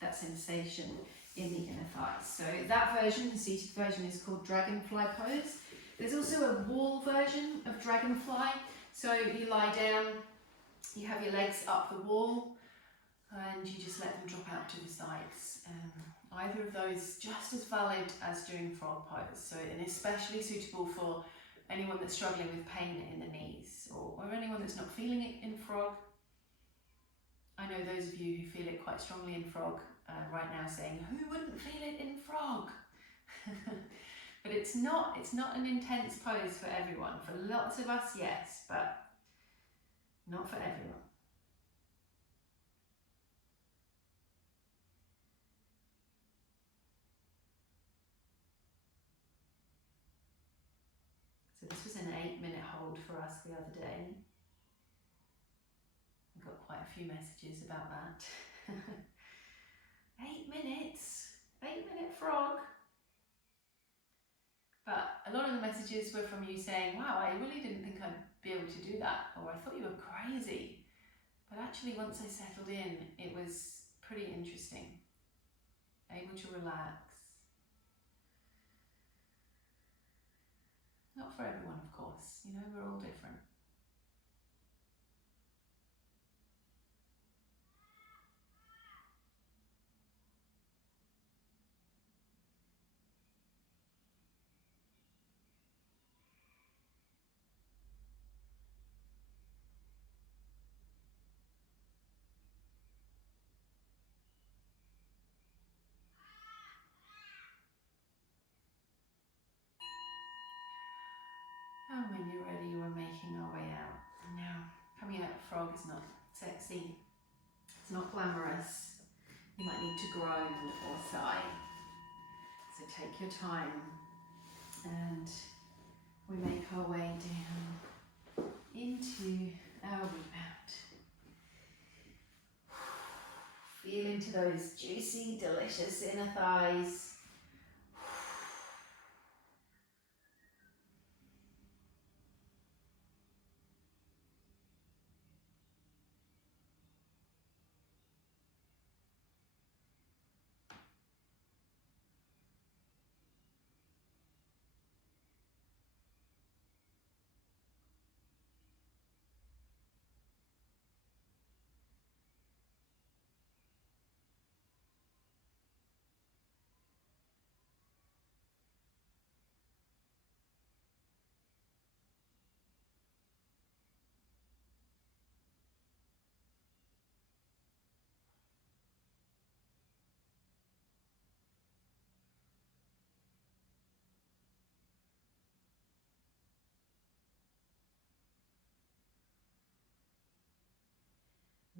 that sensation in the inner thighs. So that version, the seated version, is called dragonfly pose. There's also a wall version of dragonfly. So you lie down, you have your legs up the wall, and you just let them drop out to the sides. Either of those just as valid as doing frog pose. So, and especially suitable for anyone that's struggling with pain in the knees, or anyone that's not feeling it in frog. I know those of you who feel it quite strongly in frog right now saying, who wouldn't feel it in frog? But it's not an intense pose for everyone. For lots of us, yes, but not for everyone. So this was an 8-minute hold for us the other day. I got quite a few messages about that. 8 minutes, 8-minute frog. But a lot of the messages were from you saying, wow, I really didn't think I'd be able to do that, or I thought you were crazy. But actually, once I settled in, it was pretty interesting. Able to relax. Not for everyone, of course. You know, we're all different. And when you're ready, we're making our way out. Now, coming out of frog is not sexy. It's not glamorous. You might need to groan or sigh. So take your time, and we make our way down into our rebound. Feel into those juicy, delicious inner thighs.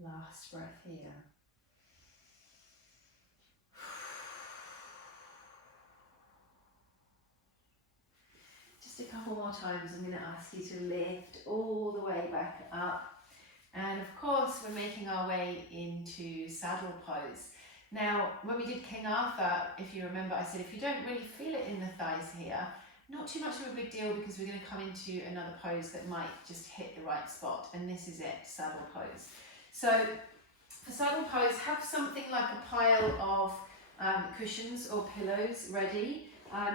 Last breath here. Just a couple more times. I'm going to ask you to lift all the way back up. And of course, we're making our way into saddle pose. Now, when we did King Arthur, if you remember, I said if you don't really feel it in the thighs here, not too much of a big deal, because we're going to come into another pose that might just hit the right spot. And this is it, saddle pose. So for saddle pose, have something like a pile of cushions or pillows ready.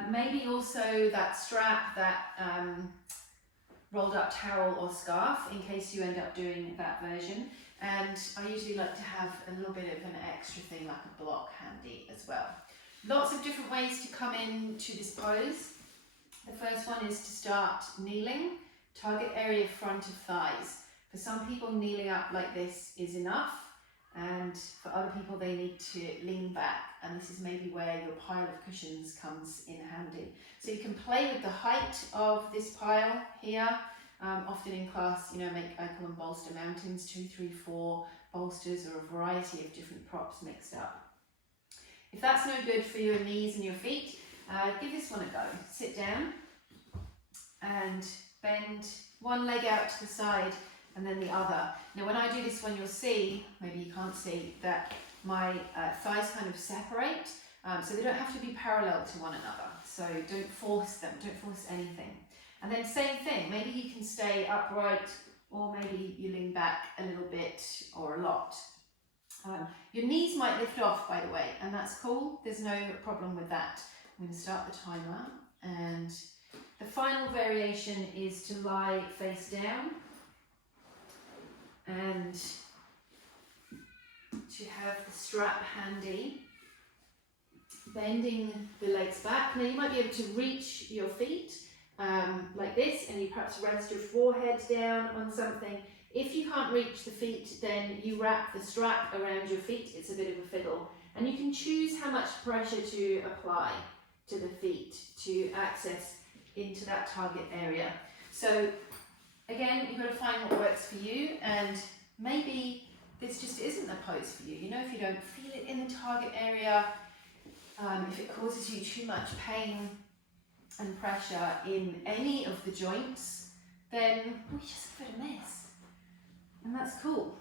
Maybe also that strap, that rolled up towel or scarf in case you end up doing that version. And I usually like to have a little bit of an extra thing like a block handy as well. Lots of different ways to come into this pose. The first one is to start kneeling, target area front of thighs. For some people, kneeling up like this is enough, and for other people they need to lean back, and this is maybe where your pile of cushions comes in handy. So you can play with the height of this pile here. Often in class, you know, I call them bolster mountains, 2, 3, 4 bolsters, or a variety of different props mixed up. If that's no good for your knees and your feet, give this one a go. Sit down and bend one leg out to the side and then the other. Now when I do this one, you'll see, maybe you can't see, that my thighs kind of separate, so they don't have to be parallel to one another. So don't force them, don't force anything. And then same thing, maybe you can stay upright, or maybe you lean back a little bit or a lot. Your knees might lift off, by the way, and that's cool. There's no problem with that. I'm going to start the timer, and the final variation is to lie face down and to have the strap handy, bending the legs back. Now you might be able to reach your feet like this, and you perhaps rest your forehead down on something. If you can't reach the feet, then you wrap the strap around your feet. It's a bit of a fiddle, and you can choose how much pressure to apply to the feet to access into that target area. So again, you've got to find what works for you, and maybe this just isn't a pose for you. You know, if you don't feel it in the target area, if it causes you too much pain and pressure in any of the joints, then we just give it a miss. And that's cool.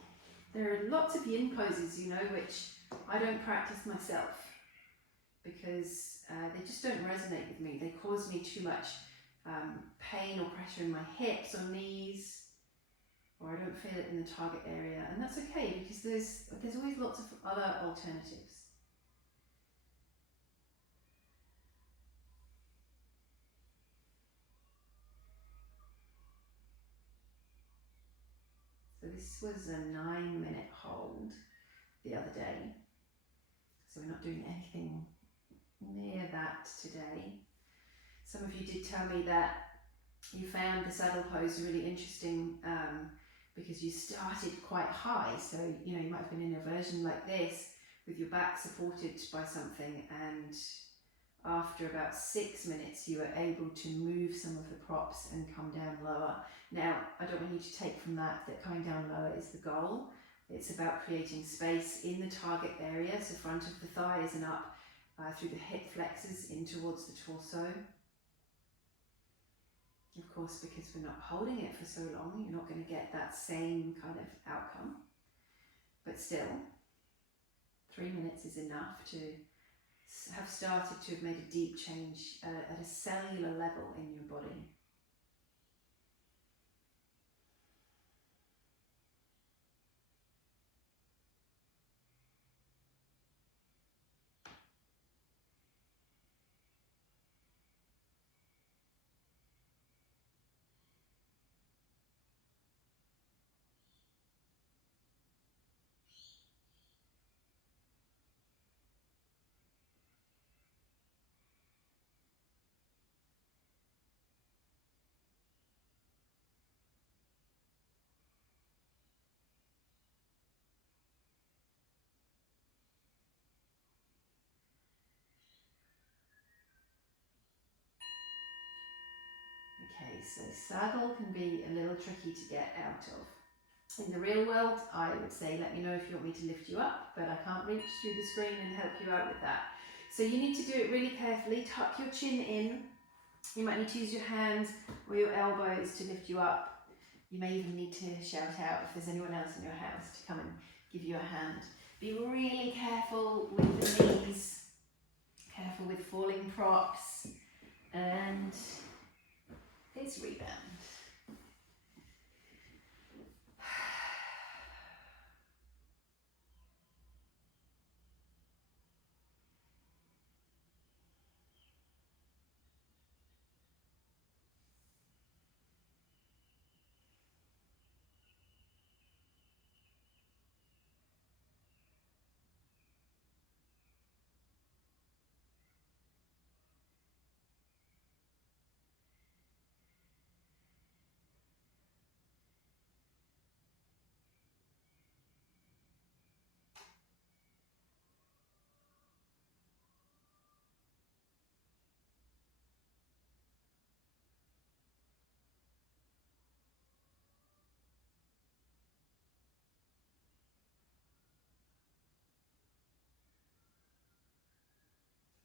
There are lots of yin poses, you know, which I don't practice myself because they just don't resonate with me. They cause me too much pain or pressure in my hips or knees, or I don't feel it in the target area. And that's okay, because there's always lots of other alternatives. So this was a 9-minute hold the other day. So we're not doing anything near that today. Some of you did tell me that you found the saddle pose really interesting because you started quite high. So, you know, you might have been in a version like this with your back supported by something, and after about 6 minutes you were able to move some of the props and come down lower. Now, I don't want you to take from that coming down lower is the goal. It's about creating space in the target area, so front of the thighs and up through the hip flexors in towards the torso. Of course, because we're not holding it for so long, you're not going to get that same kind of outcome. But still, 3 minutes is enough to have started to have made a deep change at a cellular level in your body. Okay, so saddle can be a little tricky to get out of. In the real world, I would say, let me know if you want me to lift you up, but I can't reach through the screen and help you out with that. So you need to do it really carefully. Tuck your chin in. You might need to use your hands or your elbows to lift you up. You may even need to shout out if there's anyone else in your house to come and give you a hand. Be really careful with the knees, careful with falling props, and it's rebound.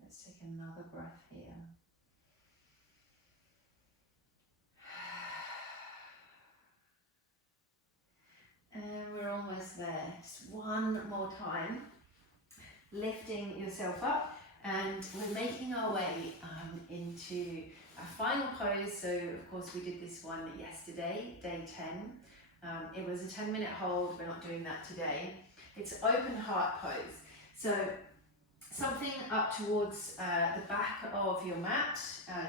Let's take another breath here. And we're almost there. Just one more time. Lifting yourself up, and we're making our way into our final pose. So of course we did this one yesterday, day 10. It was a 10-minute hold. We're not doing that today. It's open heart pose. So something up towards the back of your mat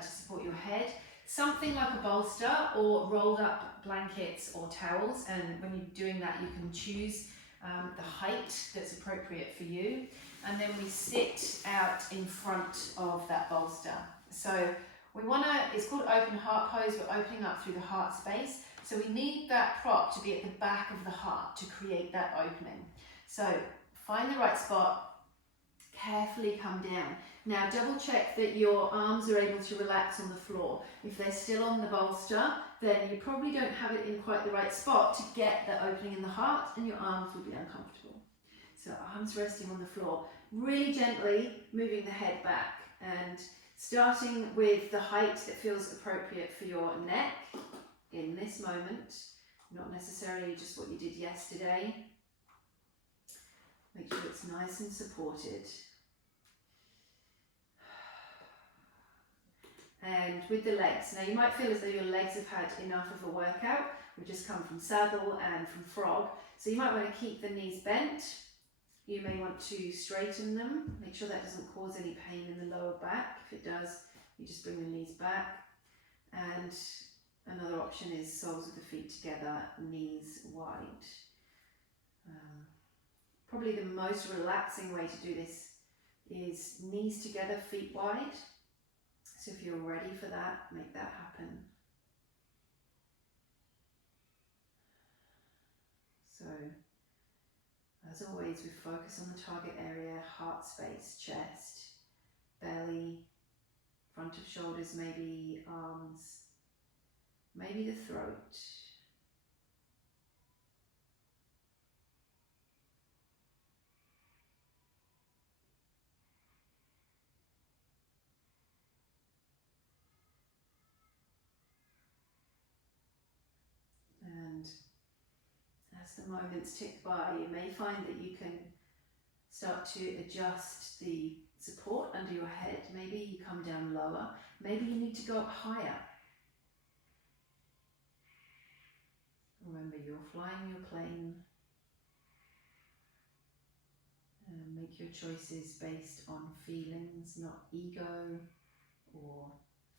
to support your head, something like a bolster or rolled up blankets or towels, and when you're doing that you can choose the height that's appropriate for you, and then we sit out in front of that bolster. So we want to, it's called open heart pose, we're opening up through the heart space, so we need that prop to be at the back of the heart to create that opening. So find the right spot, carefully come down. Now double check that your arms are able to relax on the floor. If they're still on the bolster, then you probably don't have it in quite the right spot to get the opening in the heart, and your arms will be uncomfortable. So arms resting on the floor, really gently moving the head back and starting with the height that feels appropriate for your neck in this moment, not necessarily just what you did yesterday. Make sure it's nice and supported. And with the legs, now you might feel as though your legs have had enough of a workout. We've just come from saddle and from frog, so you might want to keep the knees bent. You may want to straighten them, make sure that doesn't cause any pain in the lower back. If it does, you just bring the knees back. And another option is soles of the feet together, knees wide. Probably the most relaxing way to do this is knees together, feet wide. So if you're ready for that, make that happen. So, as always, we focus on the target area, heart space, chest, belly, front of shoulders, maybe arms, maybe the throat. And as the moments tick by, you may find that you can start to adjust the support under your head. Maybe you come down lower, maybe you need to go up higher. Remember, you're flying your plane. Make your choices based on feelings, not ego or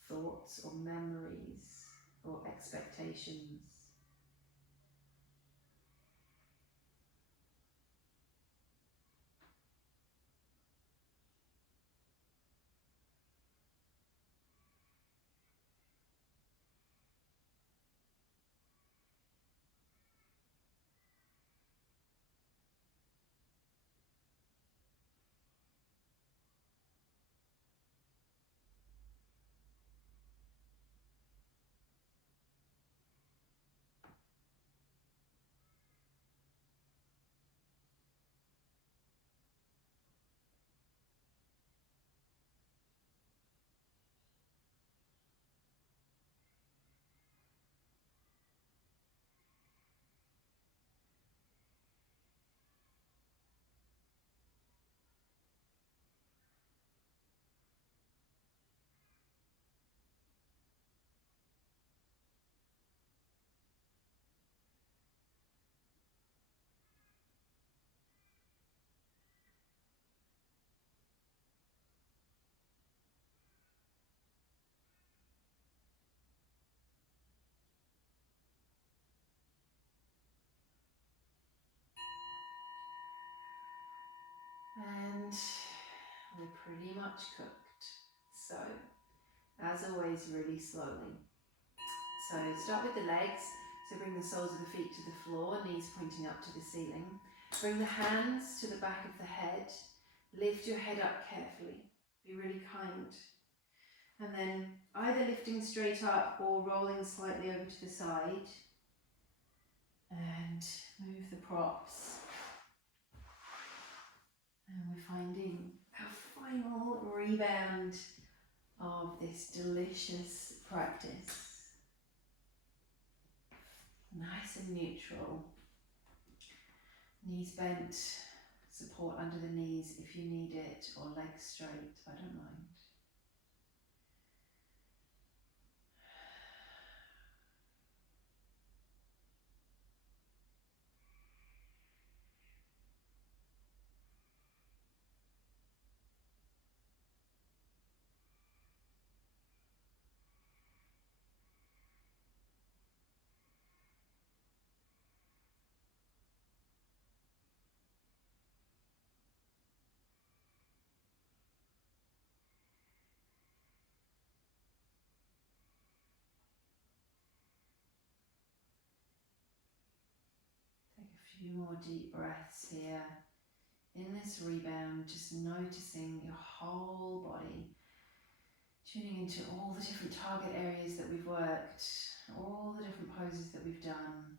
thoughts or memories or expectations. And we're pretty much cooked. So, as always, really slowly. So start with the legs. So bring the soles of the feet to the floor, knees pointing up to the ceiling. Bring the hands to the back of the head. Lift your head up carefully. Be really kind. And then either lifting straight up or rolling slightly over to the side. And move the props. And we're finding a final rebound of this delicious practice. Nice and neutral. Knees bent, support under the knees if you need it, or legs straight, I don't mind. Take a few more deep breaths here. In this rebound, just noticing your whole body, tuning into all the different target areas that we've worked, all the different poses that we've done,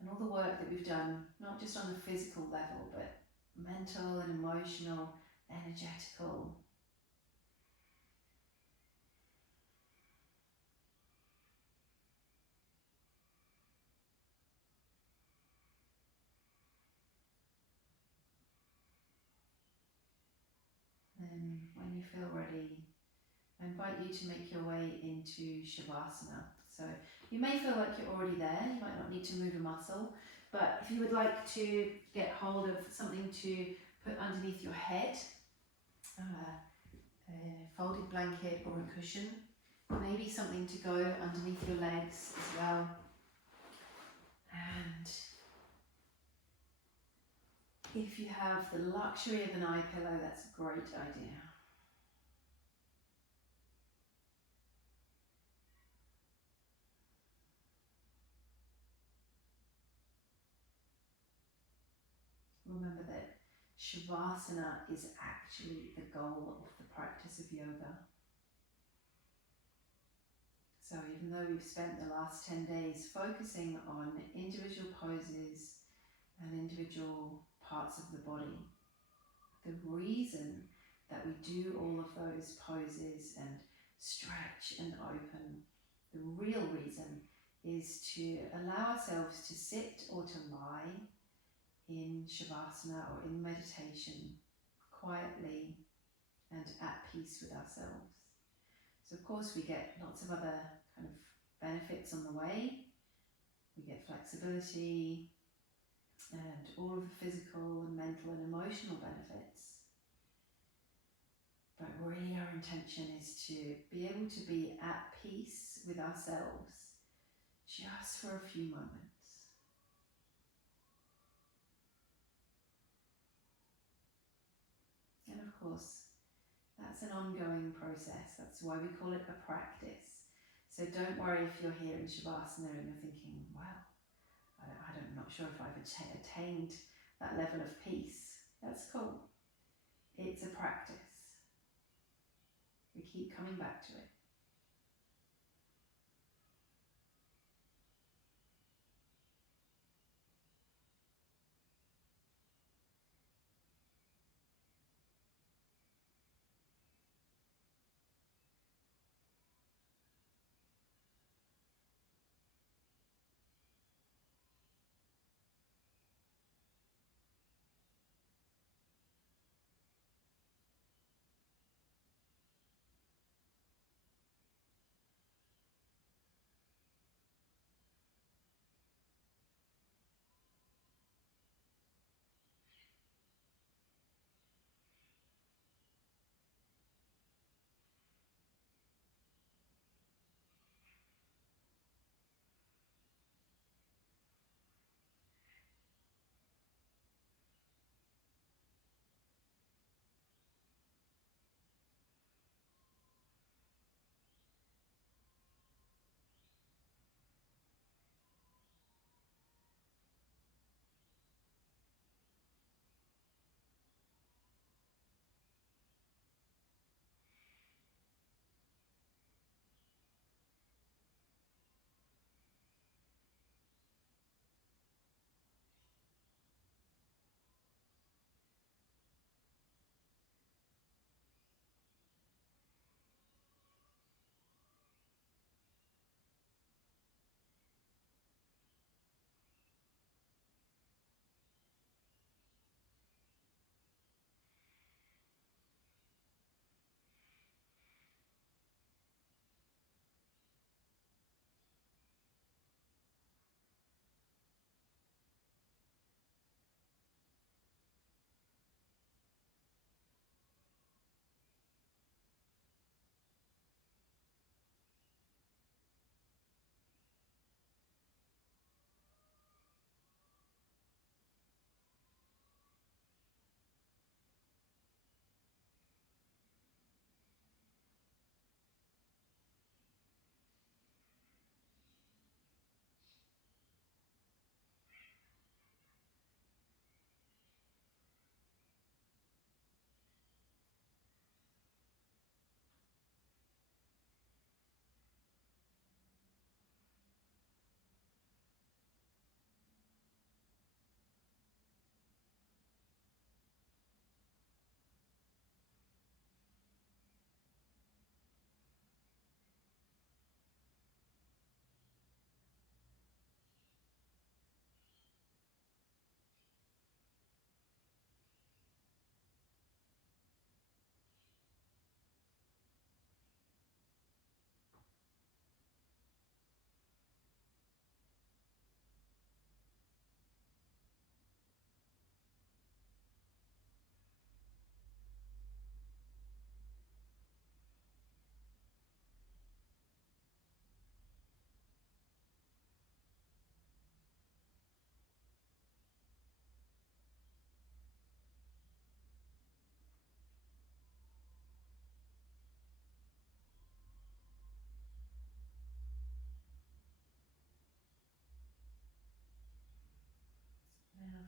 and all the work that we've done, not just on the physical level, but mental and emotional, energetical. Then when you feel ready, I invite you to make your way into Shavasana. So you may feel like you're already there, you might not need to move a muscle, but if you would like to get hold of something to put underneath your head, a folded blanket or a cushion, maybe something to go underneath your legs as well. And if you have the luxury of an eye pillow, that's a great idea. Remember that Shavasana is actually the goal of the practice of yoga. So even though we've spent the last 10 days focusing on individual poses and individual parts of the body, the reason that we do all of those poses and stretch and open, the real reason is to allow ourselves to sit or to lie in Shavasana or in meditation quietly and at peace with ourselves. So of course we get lots of other kind of benefits on the way. We get flexibility and all of the physical and mental and emotional benefits. But really our intention is to be able to be at peace with ourselves just for a few moments. And of course, that's an ongoing process. That's why we call it a practice. So don't worry if you're here in Shavasana and you're thinking, wow, I'm not sure if I've attained that level of peace. That's cool. It's a practice. We keep coming back to it.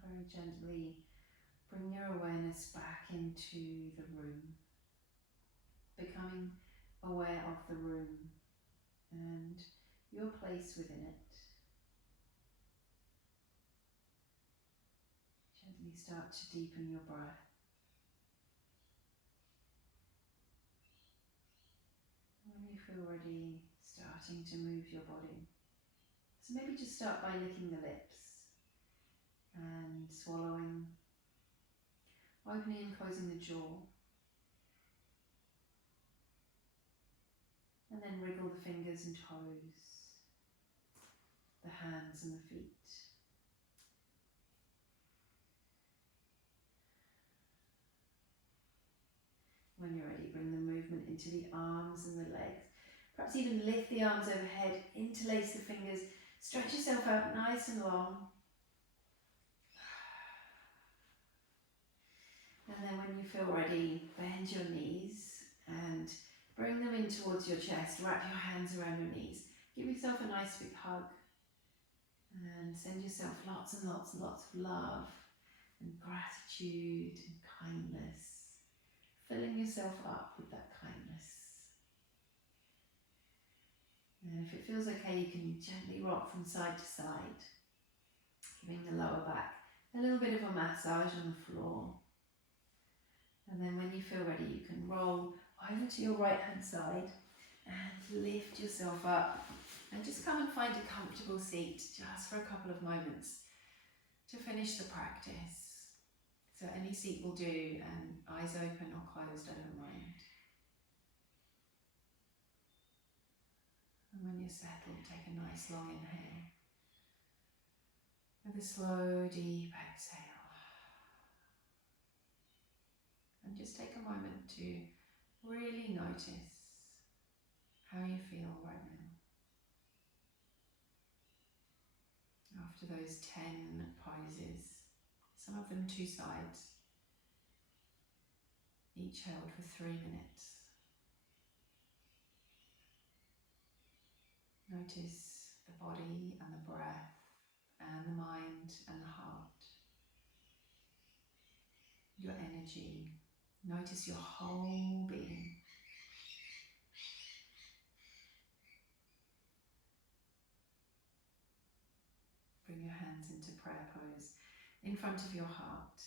very gently bring your awareness back into the room, becoming aware of the room and your place within it. Gently start to deepen your breath. When you feel ready, starting to move your body. So maybe just start by licking the lips and swallowing, opening and closing the jaw. And then wriggle the fingers and toes, the hands and the feet. When you're ready, bring the movement into the arms and the legs. Perhaps even lift the arms overhead, interlace the fingers, stretch yourself out nice and long. And then when you feel ready, bend your knees and bring them in towards your chest. Wrap your hands around your knees. Give yourself a nice big hug. And send yourself lots and lots and lots of love and gratitude and kindness. Filling yourself up with that kindness. And if it feels okay, you can gently rock from side to side, giving the lower back a little bit of a massage on the floor. And then when you feel ready, you can roll over to your right hand side and lift yourself up. And just come and find a comfortable seat just for a couple of moments to finish the practice. So any seat will do, and eyes open or closed, I don't mind. And when you're settled, take a nice long inhale with a slow, deep exhale. And just take a moment to really notice how you feel right now. After those 10 poses, some of them 2 sides, each held for 3 minutes. Notice the body and the breath and the mind and the heart, your energy. Notice your whole being. Bring your hands into prayer pose in front of your heart.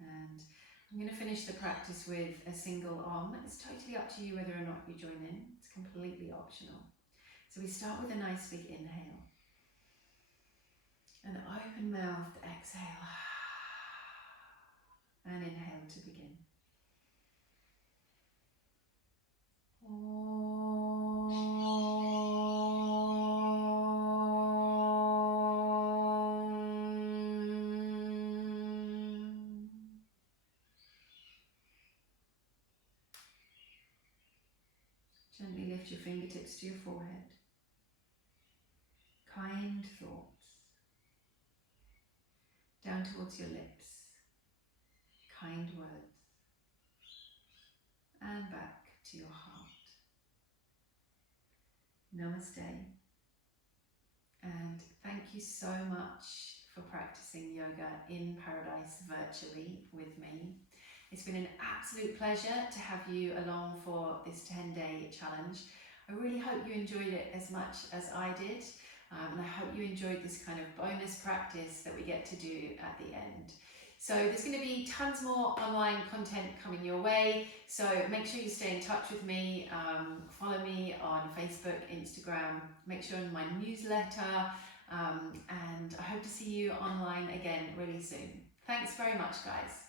And I'm going to finish the practice with a single Om. It's totally up to you whether or not you join in. It's completely optional. So we start with a nice big inhale. An open-mouthed exhale. And inhale to begin. Gently lift your fingertips to your forehead. Kind thoughts. Down towards your lips. Kind words. And back to your heart. Namaste. And thank you so much for practicing yoga in paradise virtually with me. It's been an absolute pleasure to have you along for this 10-day challenge. I really hope you enjoyed it as much as I did, and I hope you enjoyed this kind of bonus practice that we get to do at the end. So there's going to be tons more online content coming your way, so make sure you stay in touch with me. Follow me on Facebook, Instagram, make sure in my newsletter, and I hope to see you online again really soon. Thanks very much, guys.